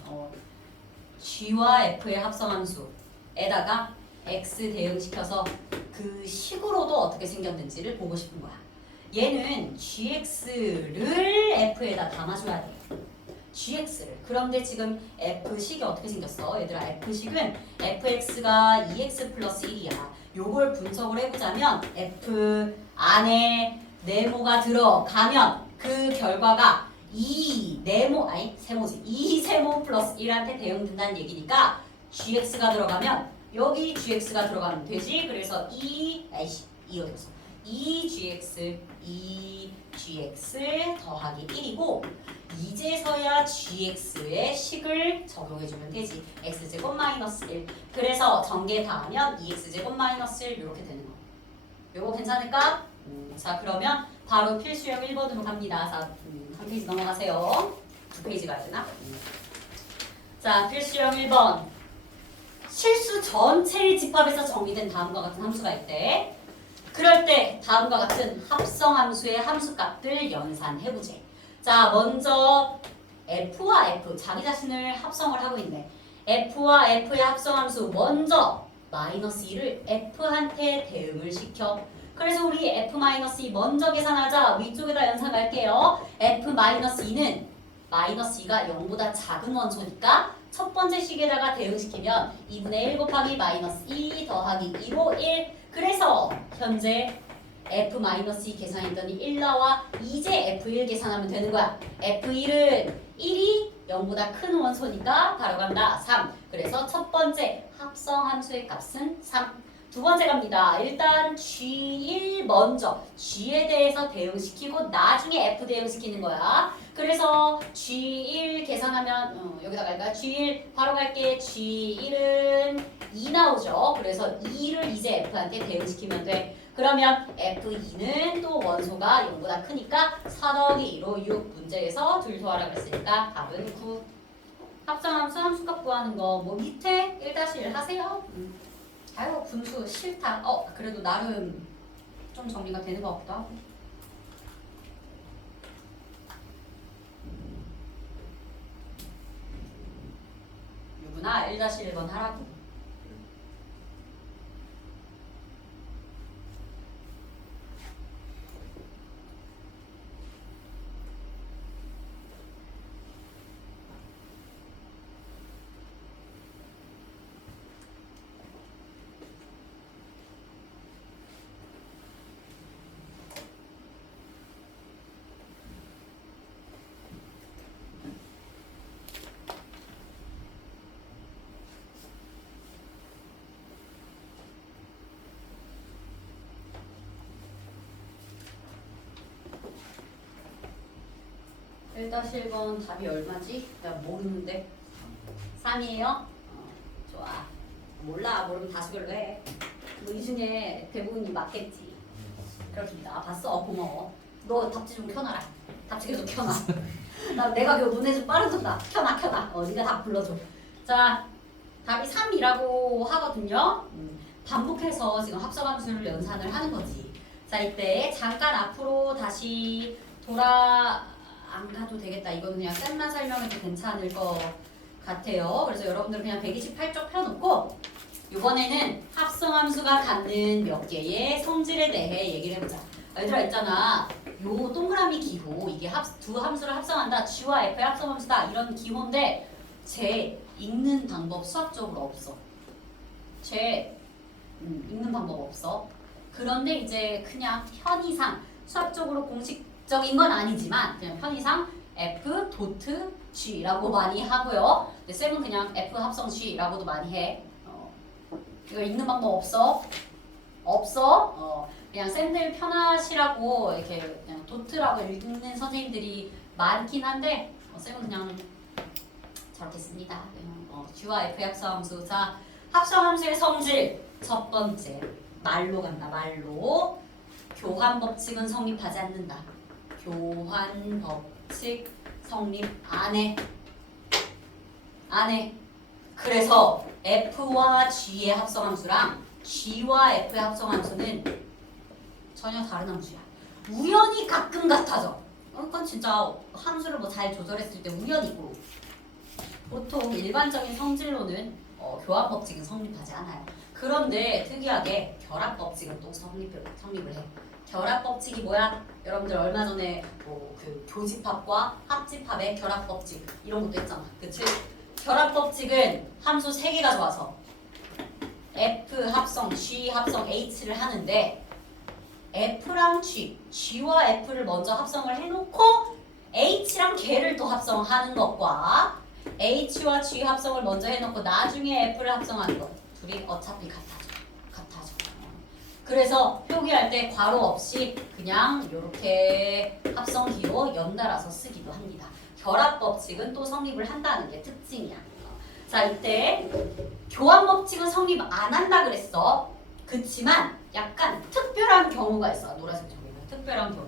G와 F의 합성함수에다가 X 대응시켜서 그 식으로도 어떻게 생겼는지를 보고 싶은 거야. 얘는 GX를 F에다 담아줘야 돼. GX를. 그런데 지금 F식이 어떻게 생겼어? 얘들아, F식은 fx가 2x 플러스 1이야. 요걸 분석을 해보자면 F 안에 네모가 들어가면 그 결과가 2세모 플러스 1한테 대응된다는 얘기니까 GX가 들어가면 여기 GX가 들어가면 되지. 그래서 2GX 더하기 1이고 이제서야 GX의 식을 적용해주면 되지. X제곱 마이너스 1. 그래서 전개 다 하면 2X제곱 마이너스 1 이렇게 되는 거. 요거 괜찮을까? 자, 그러면 바로 필수형 1번으로 갑니다. 자, 한 페이지 넘어가세요. 2페이지 가야 되나? 자, 필수형 1번. 실수 전체의 집합에서 정의된 다음과 같은 함수가 있대. 그럴 때 다음과 같은 합성함수의 함수값들 연산해보재. 자, 먼저 F와 F, 자기 자신을 합성을 하고 있네. F와 F의 합성함수 먼저 마이너스 2를 F한테 대응을 시켜. 그래서 우리 F-2 먼저 계산하자. 위쪽에다 연산할게요. F-2는 마이너스 2가 0보다 작은 원소니까 첫 번째 식에다가 대응시키면 2분의 1 곱하기 마이너스 2 더하기 2로 1. 그래서 현재 F-2 계산했더니 1 나와. 이제 F1 계산하면 되는 거야. F1은 1이 0보다 큰 원소니까 바로 간다. 3. 그래서 첫 번째 합성함수의 값은 3. 두 번째 갑니다. 일단 G1 먼저 G에 대해서 대응시키고 나중에 F 대응시키는 거야. 그래서 G1 계산하면 여기다 갈까? G1 바로 갈게. G1은 2 나오죠. 그래서 2를 이제 F한테 대응시키면 돼. 그러면 F2는 또 원소가 0보다 크니까 4 더하기 2로 6 문제에서 둘 더하라 그랬으니까 답은 9. 합성함수 함수값 구하는 거 뭐 밑에 1-1 하세요. 아유 분수 싫다. 그래도 나름 좀 정리가 되는 것 같기도 하고. 누구나 1-1번 하라고. (1-1) 번 답이 얼마지? 내가 모르는데 3이에요? 좋아. 몰라. 모르면 다수결로 해. 뭐 이 중에 대부분이 맞겠지. 그렇습니다. 봤어? 고마워. 너 답지 좀 켜놔라. 답지기 좀 켜놔. 내가 그 눈에 좀 빠르던다. 켜놔. 네가 답 불러줘. 자, 답이 3이라고 하거든요. 반복해서 지금 합성함수를 연산을 하는 거지. 자, 이때 잠깐 앞으로 다시 안 가도 되겠다. 이거는 그냥 쌤만 설명해도 괜찮을 것 같아요. 그래서 여러분들 그냥 128쪽 펴놓고 이번에는 합성함수가 갖는 몇 개의 성질에 대해 얘기를 해보자. 얘들아 있잖아. 요 동그라미 기호 이게 두 함수를 합성한다. G와 F의 합성함수다. 이런 기호인데 쟤 읽는 방법 수학적으로 없어. 쟤 읽는 방법 없어. 그런데 이제 그냥 편의상 수학적으로 공식적인 건 아니지만 그냥 편의상 F 도트 G라고 많이 하고요. 근데 쌤은 그냥 F 합성 G라고도 많이 해. 이거 읽는 방법 없어? 그냥 쌤들 편하시라고 이렇게 그냥 도트라고 읽는 선생님들이 많긴 한데 쌤은 그냥 저렇게 씁니다. G와 F의 합성함수. 자, 합성함수의 성질 첫 번째 말로 간다. 말로 교환 법칙은 성립하지 않는다. 교환 법칙 성립 안 해. 그래서 F와 G의 합성함수랑 G와 F의 합성함수는 전혀 다른 함수야. 우연히 가끔 같아져. 그건 진짜 함수를 뭐 잘 조절했을 때 우연이고 보통 일반적인 성질로는 교환 법칙은 성립하지 않아요. 그런데 특이하게 결합 법칙은 또 성립을 해. 결합 법칙이 뭐야? 여러분들 얼마 전에 뭐 그 교집합과 합집합의 결합 법칙 이런 것도 했잖아. 그치? 결합 법칙은 함수 3개가 좋아서 F 합성, G 합성, H를 하는데 F랑 G, G와 F를 먼저 합성을 해놓고 H랑 걔를 또 합성하는 것과 H와 G 합성을 먼저 해놓고 나중에 F를 합성하는 것 둘이 어차피 같아져. 그래서 표기할 때 괄호 없이 그냥 이렇게 합성기로 연달아서 쓰기도 합니다. 결합 법칙은 또 성립을 한다는 게 특징이야. 자, 이때 교환 법칙은 성립 안 한다 그랬어. 그치만 약간 특별한 경우가 있어. 노란색 저기 특별한 경우.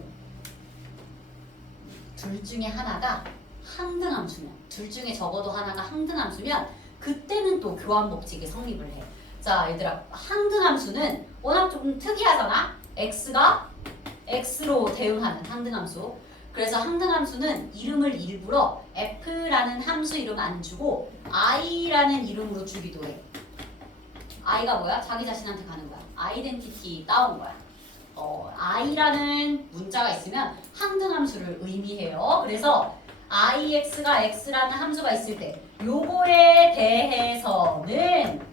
둘 중에 하나가 항등함수면, 둘 중에 적어도 하나가 항등함수면 그때는 또 교환 법칙이 성립을 해. 자, 얘들아, 항등함수는 워낙 좀 특이하잖아. x가 x로 대응하는 항등함수. 그래서 항등함수는 이름을 일부러 f라는 함수 이름 안 주고 i라는 이름으로 주기도 해. i가 뭐야? 자기 자신한테 가는 거야. 아이덴티티 따온 거야. i라는 문자가 있으면 항등함수를 의미해요. 그래서 ix가 x라는 함수가 있을 때 요거에 대해서는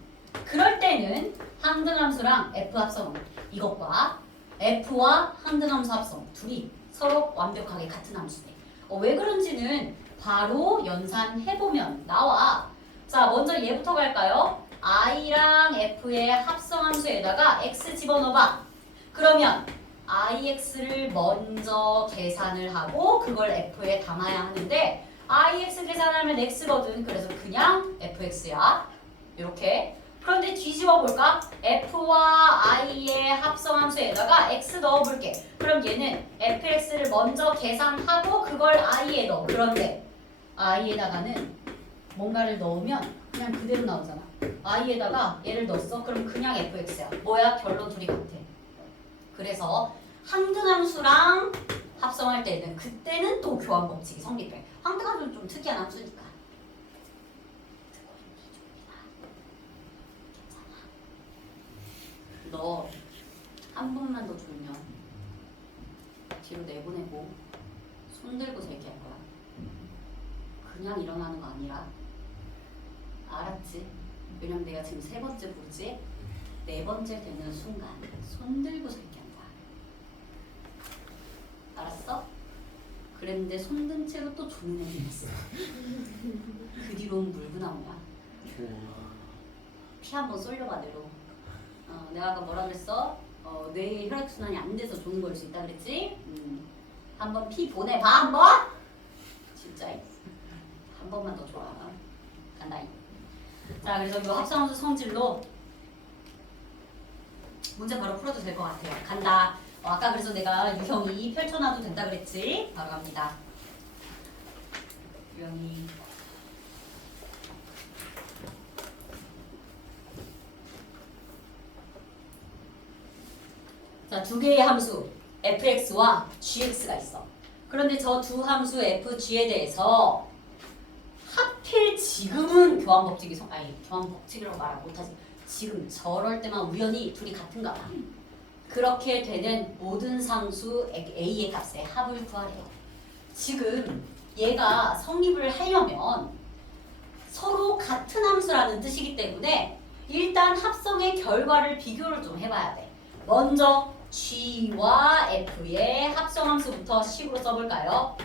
그럴 때는 항등함수랑 f 합성 이것과 f와 항등함수 합성 둘이 서로 완벽하게 같은 함수네. 왜 그런지는 바로 연산해보면 나와. 자, 먼저 얘부터 갈까요? i랑 f의 합성함수에다가 x 집어넣어봐. 그러면 ix를 먼저 계산을 하고 그걸 f에 담아야 하는데 ix 계산하면 x거든. 그래서 그냥 fx야. 이렇게. 그런데 뒤집어 볼까? f와 i의 합 합성함수에다가 x 넣어볼게. 그럼 얘는 fx를 먼저 계산하고 그걸 i에 넣어. 그런데 i에다가는 뭔가를 넣으면 그냥 그대로 나오잖아. i에다가 얘를 넣었어. 그럼 그냥 fx야. 뭐야? 결론 둘이 같아. 그래서 항등함수랑 합성할 때는 그때는 또 교환 법칙이 성립해. 항등함수는 좀 특이한 함수니까. 너 한 번만 더 졸면 뒤로 내보내고 손 들고서 얘기할 거야. 그냥 일어나는 거 아니라. 알았지? 왜냐면 내가 지금 세 번째 보지? 네 번째 되는 순간 손 들고서 얘기한다. 알았어? 그랬는데 손 든 채로 또 조는 애들이 있어. 그 뒤로는 물고 나오냐? 피 한번 쏠려봐 내로. 내가 아까 뭐라 그랬어? 뇌의 혈액순환이 안 돼서 조는 걸 수 있다 그랬지? 한번 피 보내봐 한번? 진짜 한 번만 더 좋아. 간다. 자, 그래서 이 합성함수 성질로 문제 바로 풀어도 될 것 같아요. 간다. 아까 그래서 내가 유형이 펼쳐놔도 된다 그랬지? 바로 갑니다. 유형이 자, 두 개의 함수 fx와 gx가 있어. 그런데 저 두 함수 f, g에 대해서 하필 지금은 교환 법칙이라고 말을 못하지. 지금 저럴 때만 우연히 둘이 같은가 봐. 그렇게 되는 모든 상수 a의 값의 합을 구하래요. 지금 얘가 성립을 하려면 서로 같은 함수라는 뜻이기 때문에 일단 합성의 결과를 비교를 좀 해봐야 돼. 먼저 g와 f의 합성함수부터 식으로 써볼까요?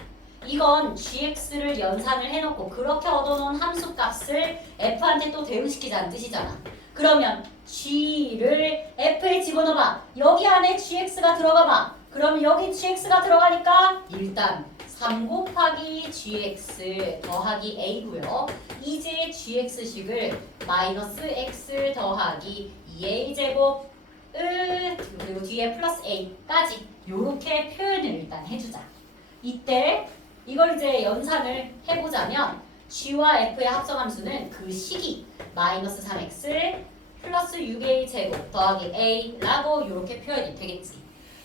이건 gx를 연산을 해놓고 그렇게 얻어놓은 함수값을 f한테 또 대응시키자는 뜻이잖아. 그러면 g를 f에 집어넣어봐. 여기 안에 gx가 들어가봐. 그럼 여기 gx가 들어가니까 일단 3 곱하기 gx 더하기 a고요. 이제 gx식을 마이너스 x 더하기 2a 제곱 그리고 뒤에 플러스 a까지 요렇게 표현을 일단 해주자. 이때 이걸 이제 연산을 해보자면 g와 f의 합성함수는 그 식이 마이너스 3x 플러스 6a 제곱 더하기 a라고 이렇게 표현이 되겠지.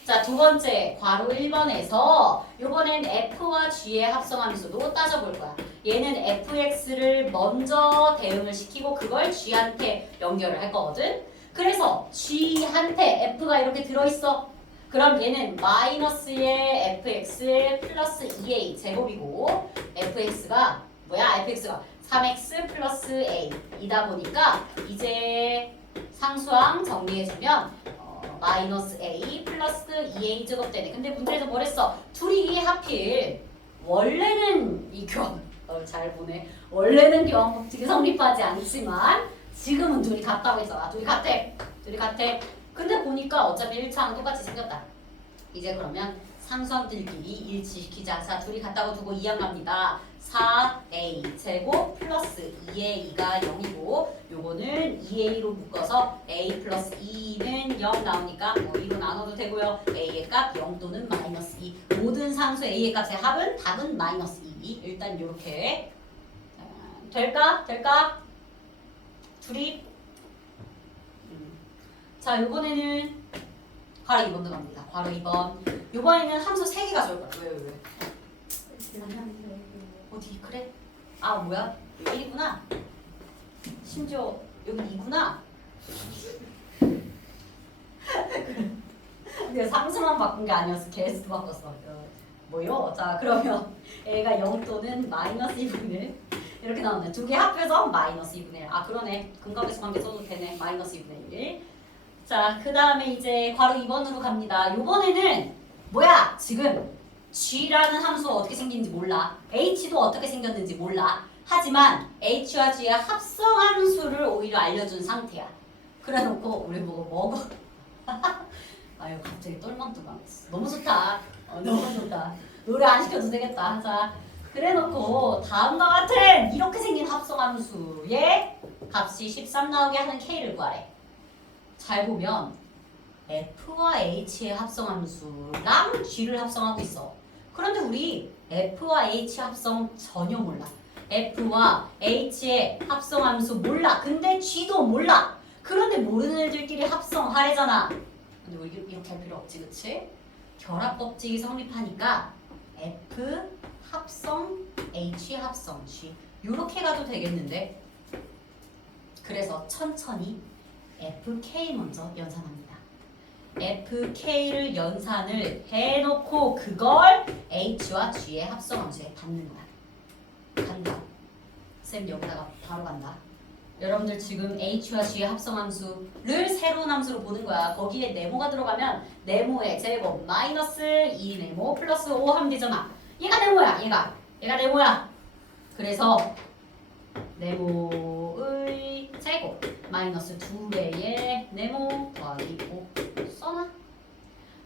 자, 두 번째 괄호 1번에서 이번엔 f와 g의 합성함수도 따져볼 거야. 얘는 fx를 먼저 대응을 시키고 그걸 g한테 연결을 할 거거든. 그래서 g한테 f가 이렇게 들어있어. 그럼 얘는 마이너스의 fx 플러스 2a 제곱이고 fx가 뭐야? fx가 3x 플러스 a 이다 보니까 이제 상수항 정리해주면 마이너스 a 플러스 2a 제곱 되네. 근데 문제에서 뭐랬어? 둘이 하필 원래는 이 교환 잘 보네. 원래는 교환 법칙이 성립하지 않지만 지금은 둘이 같다고 했잖아. 둘이 같대. 근데 보니까 어차피 1차랑 똑같이 생겼다. 이제 그러면 상수함들끼리 일치시키자. 자, 둘이 같다고 두고 2항 갑니다. 4a 제곱 플러스 2a가 0이고 요거는 2a로 묶어서 a 플러스 2는 0 나오니까 뭐 2로 나눠도 되고요. a의 값 0 또는 마이너스 2. 모든 상수 a의 값의 합은 답은 마이너스 2. 일단 요렇게 될까? 둘이 자, 요번에는 괄호 2번 들어갑니다. 괄호 2번. 요번에는 함수 3개가 좋을 거야. 왜? 어디 그래? 아, 뭐야? 여기 1이구나. 심지어 여기 2구나. 근데 상수만 바꾼 게 아니어서 개수도 바꿨어. 뭐요? 자, 그러면 A가 0 또는 마이너스 2분의 1 이렇게 나오네. 두 개 합해서 마이너스 2분의 1. 아, 그러네. 근각에서 관계 써도 되네. 마이너스 2분의 1. 자, 그 다음에 이제 괄호 2번으로 갑니다. 요번에는 뭐야? 지금 g라는 함수가 어떻게 생긴지 몰라. h도 어떻게 생겼는지 몰라. 하지만 h와 g의 합성함수를 오히려 알려준 상태야. 그래놓고 우리 보고 먹어. 아유, 갑자기 똘망똘망했어. 너무 좋다. 너무 좋다. 노래 안 시켜도 되겠다. 자, 그래놓고 다음과 같은 이렇게 생긴 합성함수의 값이 13 나오게 하는 k를 구하래. 잘 보면 F와 H의 합성함수랑 G를 합성하고 있어. 그런데 우리 F와 H 합성 전혀 몰라. F와 H의 합성함수 몰라. 근데 G도 몰라. 그런데 모르는 애들끼리 합성하래잖아. 근데 우리 이렇게 할 필요 없지, 그치? 결합 법칙이 성립하니까 F 합성 H 합성 G 이렇게 가도 되겠는데. 그래서 천천히 FK 먼저 연산합니다. FK를 연산을 해놓고 그걸 H와 G의 합성함수에 받는 거야. 간다. 쌤 여기다가 바로 간다. 여러분들 지금 H와 G의 합성함수를 새로운 함수로 보는 거야. 거기에 네모가 들어가면 네모의 제곱 마이너스 2네모 플러스 5 하면 되잖아. 얘가 네모야. 얘가 네모야. 그래서 네모의 제곱 마이너스 2배의 네모 더하기 5 써놔.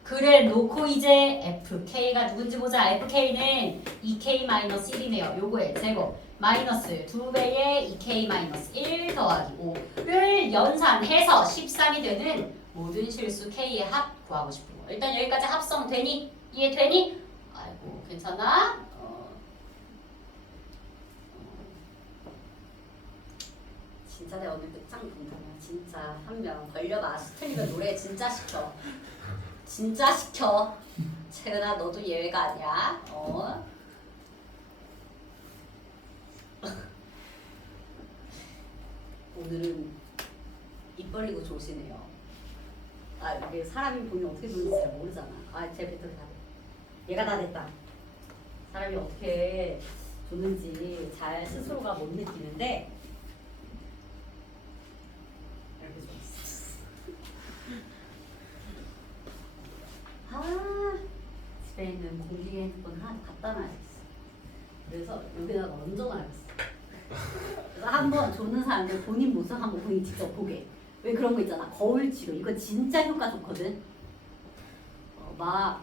그래 놓고 이제 FK가 누군지 보자. FK는 2K-1이네요. 요거의 제곱 마이너스 2배의 2K-1 더하기 5를 연산해서 13이 되는 모든 실수 K의 합 구하고 싶은 거. 일단 여기까지 합성 되니? 이해되니? 아이고 괜찮아? 진짜 내가 오늘 끝장 본다면 진짜 한 명 걸려봐. 스트리면 노래 진짜 시켜. 진짜 시켜. 채은아 너도 예외가 아니야. 오늘은 입 벌리고 조시네요. 아 이게 사람이 보면 어떻게 조는지 잘 모르잖아. 제 뱉어 다. 얘가 다 됐다. 사람이 어떻게 조는지 잘 스스로가 못 느끼는데 이렇게 줬어. 집에 있는 공기 핸드폰 하나 갖다 놔야겠어. 그래서 여기다가 얹어놔야겠어. 그래서 한번 조는 사람들 본인 모습 한번 본인 직접 보게. 왜 그런 거 있잖아. 거울 치료. 이거 진짜 효과 좋거든. 막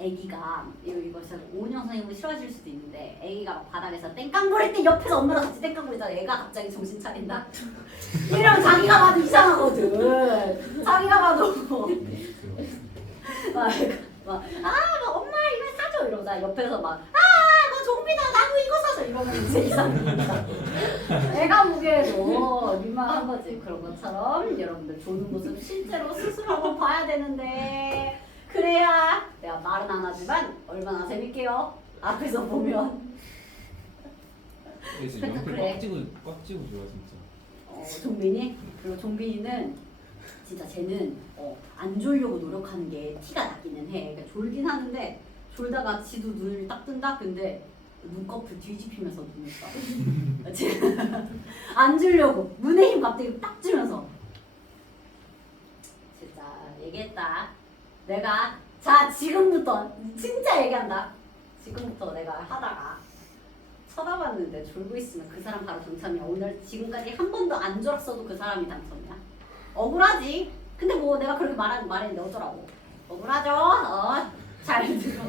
애기가 이거 진짜 오은영 선생님은 싫어하실 수도 있는데 애기가 막 바닥에서 땡깡 부릴 때 옆에서 엄마랑 같이 땡깡 부리잖아. 애가 갑자기 정신 차린다. 이러면 자기가 봐도 이상하거든. 자기가 봐도 막 엄마 이거 사줘 이러다 옆에서 막 좀비다 나도 이거 사줘 이러면 이제 이상합니다. 애가 보기에도 민망한 거지. 그런 것처럼 여러분들 조는 모습 실제로 스스로 한번 봐야 되는데 그래야 내가 말은 안 하지만 얼마나 재밌게요. 앞에서 보면. 지금 옆에 그래. 꽉 찍어 줘요 진짜. 종빈이? 그리고 종빈이는 진짜 쟤는 안 졸려고 노력하는 게 티가 나기는 해. 그러니까 졸긴 하는데 졸다가 지도 눈을 딱 뜬다? 근데 눈꺼풀 뒤집히면서 눈을 떠. 안 주려고 눈에 힘 갑자기 딱 주면서. 진짜 얘기했다. 내가 자 지금부터 진짜 얘기한다. 지금부터 내가 하다가 쳐다봤는데 졸고 있으면 그 사람 바로 당첨이야. 오늘 지금까지 한 번도 안 졸았어도 그 사람이 당첨이야. 억울하지? 근데 뭐 내가 그렇게 말했는데 어쩌라고. 억울하죠? 잘 들어.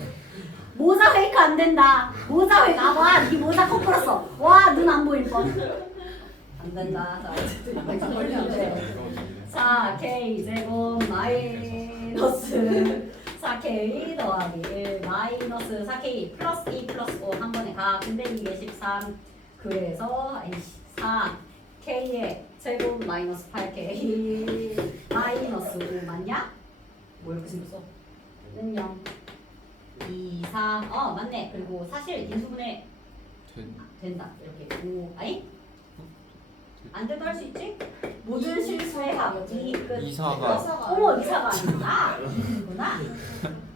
모자 페이크 안 된다. 모자 페이크. 와, 네 모자 꼭 풀었어. 와, 눈 안 보일 뻔. 안 된다. 자, 어쨌든 걸리는데. 4K 제곱 마이너스 4K 더하기 1 마이너스 4K 플러스 2 플러스 5 한 번에 가. 근데 이게 13. 그래서 4K의 제곱 마이너스 8K 마이너스 5 맞냐? 뭐 이렇게 생겼어? 는 0. 2, 4, 맞네. 그리고 사실 인수분해 된다. 이렇게 5, 아니? 안 돼도 할 수 있지? 모든 실수의 합, 이 끝. 이사가. 어머, 이사가 아니구나. 2구나.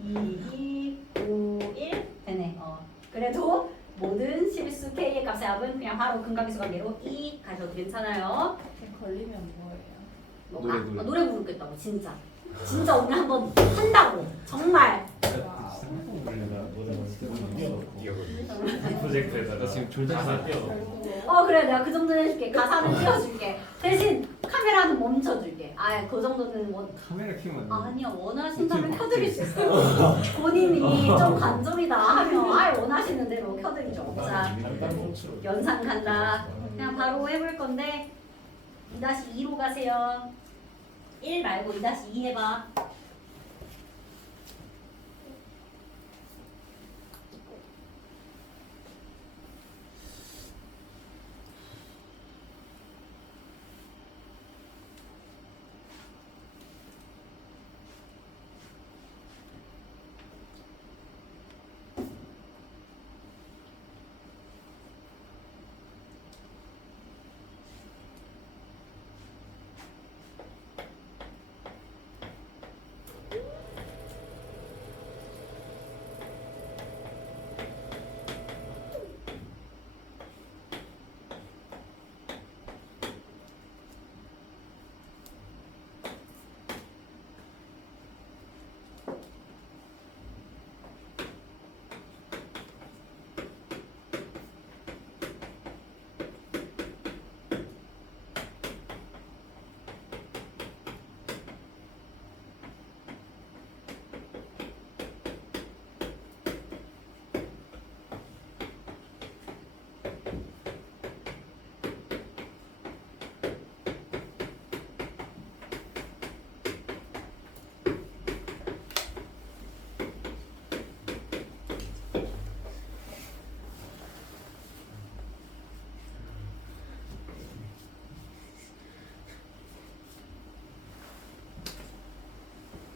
2, 5, 1 되네. 그래도 모든 실수 K의 값의 합은 그냥 바로 근각이수 관계로 2 가셔도 괜찮아요. 걸리면 뭐예요? 노래 부르겠다고 진짜. 진짜 오늘 한번 한다고. 정말. 프로젝트에다가 지금 졸다 가사 띄워. 그래 내가 그 정도는 해줄게. 가사는 띄워줄게. 대신 카메라는 멈춰줄게. 그 정도는 뭐 카메라 켜면 안 돼. 아니야 원하신다면 켜드릴 수 있어요. 본인이 좀 간절이다 하면 원하시는 대로 켜드리죠. 자 연상 간다. 그냥 바로 해볼 건데 2-2로 가세요. 1 말고 2-2 해봐.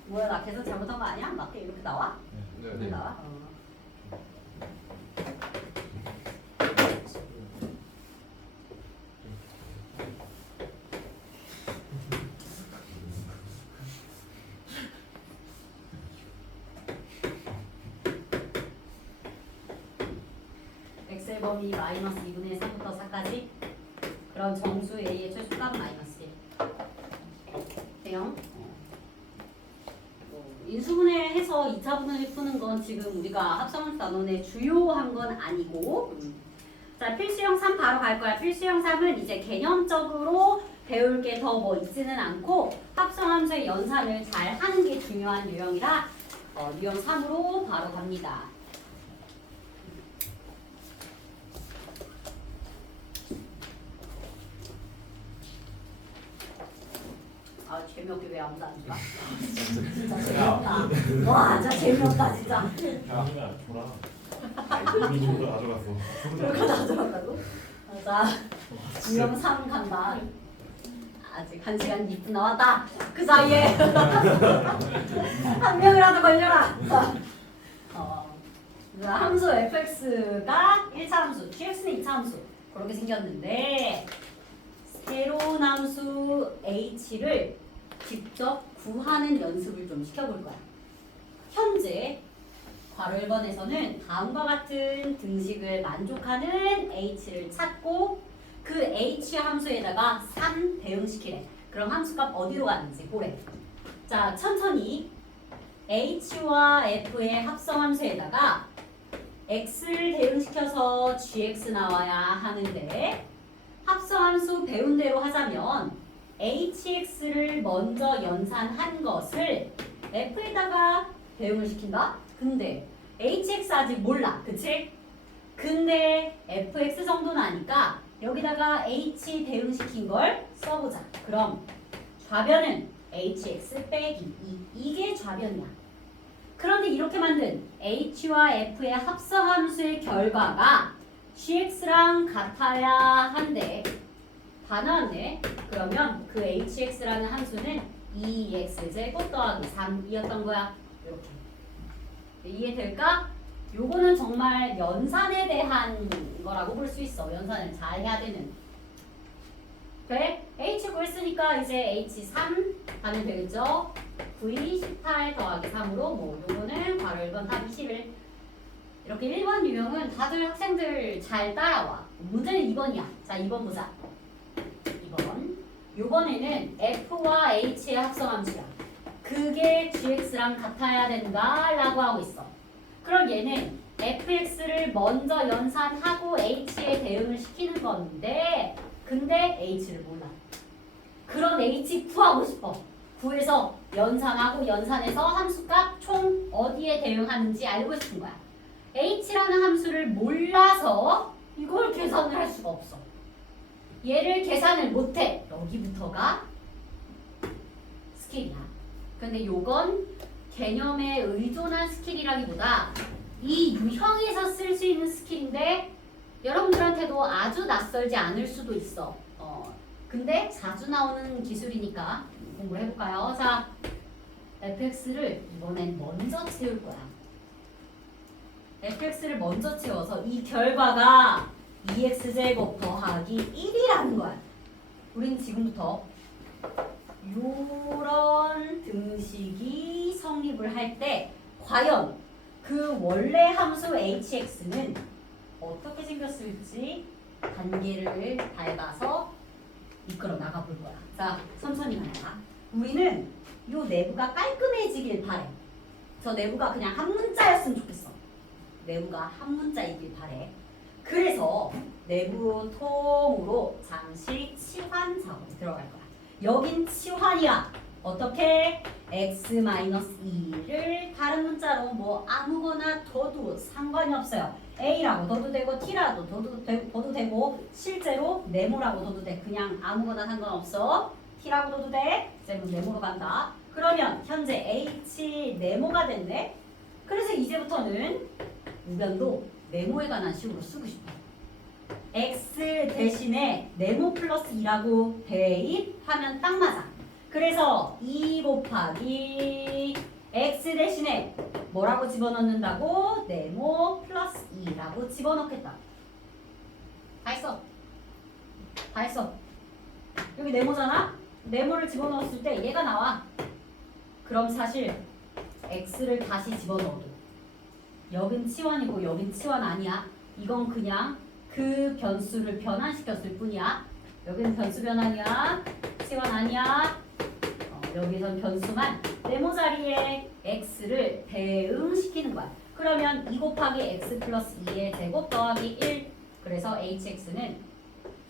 뭐야 나 계속 잘못한 거 아니야? 맞게 이렇게 나와? 네. 나와? 엑셀 범위 마이너스 2분의 3부터 4까지 그런 정수 A의 최소값 마이너스 1 돼요? 인수분해해서 2차 분해를 푸는 건 지금 우리가 합성함수 단원에 주요한 건 아니고 자 필수형 3 바로 갈 거야. 필수형 3은 이제 개념적으로 배울 게 더 뭐 있지는 않고 합성함수의 연산을 잘 하는 게 중요한 유형이라 유형 3으로 바로 갑니다. 아 재미없게 왜 아무도 안 봐? 진짜 재미없다. 와 진짜 재미없다 진짜. 야, 줘라. 이미 좀 더 가져갔어. 그렇게 나눠봤다고? 자 유형 3 간다. 아직 1시간 2분 남았다. 그 사이에 한 명이라도 걸려라. 함수 fx가 1차 함수, gx는 2차 함수 그렇게 생겼는데 새로운 함수 h를 직접 구하는 연습을 좀 시켜볼 거야. 현재 괄호 1번에서는 다음과 같은 등식을 만족하는 h를 찾고 그 h 함수에다가 3 대응시키래. 그럼 함수값 어디로 가는지 보래. 자, 천천히 h와 f의 합성함수에다가 x를 대응시켜서 gx 나와야 하는데 합성함수 배운 대로 하자면 hx를 먼저 연산한 것을 f에다가 대응을 시킨다? 근데 hx 아직 몰라. 그치? 근데 fx 정도는 아니까 여기다가 h 대응시킨 걸 써보자. 그럼 좌변은 hx 빼기 2. 이게 좌변이야. 그런데 이렇게 만든 h와 f의 합성함수의 결과가 gx랑 같아야 한데 다 나왔네. 그러면 그 hx라는 함수는 2x제곱 더하기 3이었던 거야. 이렇게. 이해될까? 요거는 정말 연산에 대한 거라고 볼 수 있어. 연산을 잘 해야 되는. 돼? h 구했으니까 이제 h3 하면 되겠죠? v 18 더하기 3으로 뭐 요거는 괄호 1번 답 21. 이렇게 1번 유형은 다들 학생들 잘 따라와. 문제는 2번이야. 자 2번 보자. 2번. 요번에는 f와 h의 합성함수야. 그게 gx랑 같아야 된다라고 하고 있어. 그럼 얘는 fx를 먼저 연산하고 h에 대응을 시키는 건데 근데 h를 몰라. 그런 h 구하고 싶어. 구해서 연산하고 연산해서 함수값 총 어디에 대응하는지 알고 싶은 거야. h라는 함수를 몰라서 이걸 계산을 할 수가 없어. 얘를 계산을 못해. 여기부터가 스킬이야. 근데 요건 개념에 의존한 스킬이라기보다 이 유형에서 쓸 수 있는 스킬인데 여러분들한테도 아주 낯설지 않을 수도 있어. 근데 자주 나오는 기술이니까 공부를 해볼까요? 자, fx를 이번엔 먼저 채울 거야. fx를 먼저 채워서 이 결과가 2x제곱 더하기 1이라는 거야. 우린 지금부터 요런 등식이 성립을 할 때 과연 그 원래 함수 hx는 어떻게 생겼을지 단계를 밟아서 이끌어 나가 볼 거야. 자, 천천히 간다. 우리는 요 내부가 깔끔해지길 바래. 저 내부가 그냥 한 문자였으면 좋겠어. 내부가 한 문자이길 바래. 그래서 내부 통으로 잠시 치환 작업이 들어갈 거야. 여긴 치환이야. 어떻게? x-2를 다른 문자로 뭐 아무거나 둬도 상관이 없어요. a라고 둬도 되고 t라고 둬도 되고 실제로 네모라고 둬도 돼. 그냥 아무거나 상관없어. t라고 둬도 돼. 쌤은 네모로 간다. 그러면 현재 h 네모가 됐네. 그래서 이제부터는 우변도 네모에 관한 식으로 쓰고 싶어. x 대신에 네모 플러스 2라고 대입하면 딱 맞아. 그래서 2 곱하기 x 대신에 뭐라고 집어넣는다고? 네모 플러스 2라고 집어넣겠다. 다 했어. 다 했어. 여기 네모잖아? 네모를 집어넣었을 때 얘가 나와. 그럼 사실 x를 다시 집어넣어도 여긴 치환이고 여긴 치환 아니야. 이건 그냥 그 변수를 변환시켰을 뿐이야. 여기는 변수 변환이야. 치환 아니야. 여기선 변수만 네모 자리에 x를 대응시키는 거야. 그러면 2 곱하기 x 플러스 2의 제곱 더하기 1. 그래서 hx는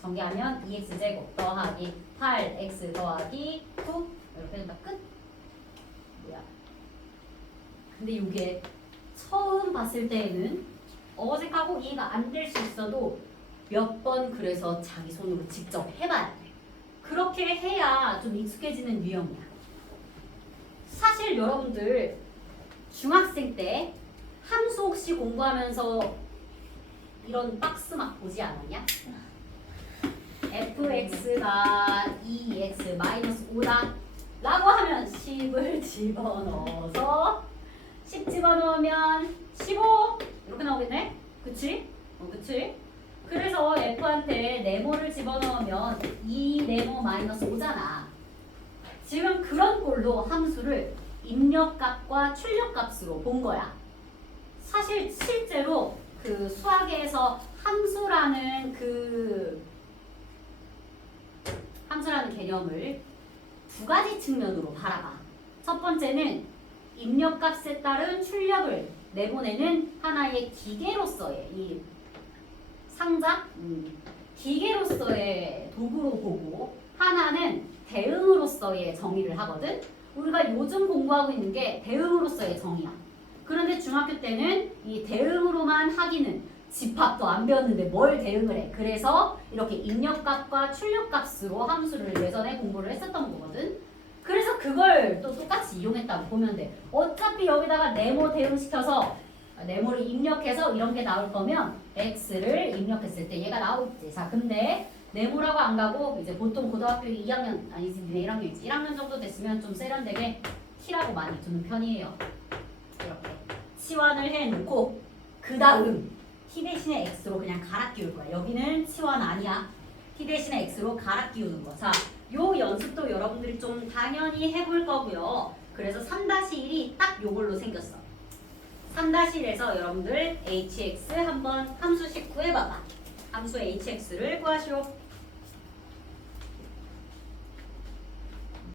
전개하면 2x 제곱 더하기 8x 더하기 9 이렇게 된다. 끝. 뭐야? 근데 이게 처음 봤을 때에는 어색하고 이해가 안 될 수 있어도 몇 번 그래서 자기 손으로 직접 해봐야 돼. 그렇게 해야 좀 익숙해지는 유형이야. 사실 여러분들 중학생 때 함수 혹시 공부하면서 이런 박스 막 보지 않았냐? fx가 2x-5다 라고 하면 10을 집어넣어서 10 집어넣으면 15 이렇게 나오겠네? 그치? 그치? 그래서 f한테 네모를 집어넣으면 2 네모 마이너스 5잖아. 지금 그런 꼴로 함수를 입력값과 출력값으로 본 거야. 사실 실제로 그 수학에서 함수라는 개념을 두 가지 측면으로 바라봐. 첫 번째는 입력값에 따른 출력을 내보내는 하나의 기계로서의 이 상자? 기계로서의 도구로 보고 하나는 대응으로서의 정의를 하거든. 우리가 요즘 공부하고 있는 게 대응으로서의 정의야. 그런데 중학교 때는 이 대응으로만 하기는 집합도 안 배웠는데 뭘 대응을 해. 그래서 이렇게 입력값과 출력값으로 함수를 예전에 공부를 했었던 거거든. 그래서 그걸 또 똑같이 이용했다고 보면 돼. 어차피 여기다가 네모 대응시켜서 네모를 입력해서 이런 게 나올 거면 x를 입력했을 때 얘가 나오겠지. 자, 근데 네모라고 안 가고 이제 보통 고등학교 2학년 아니지 니네 1학년이지 1학년 정도 됐으면 좀 세련되게 t라고 많이 두는 편이에요. 이렇게 치환을 해놓고 그 다음 t 대신에 x로 그냥 갈아 끼울 거야. 여기는 치환 아니야. t 대신에 x로 갈아 끼우는 거. 자, 요 연습도 여러분들이 좀 당연히 해볼 거고요. 그래서 3-1이 딱 요걸로 생겼어. 3-1에서 여러분들 hx 한번 함수식 구해봐봐. 함수 hx를 구하시오.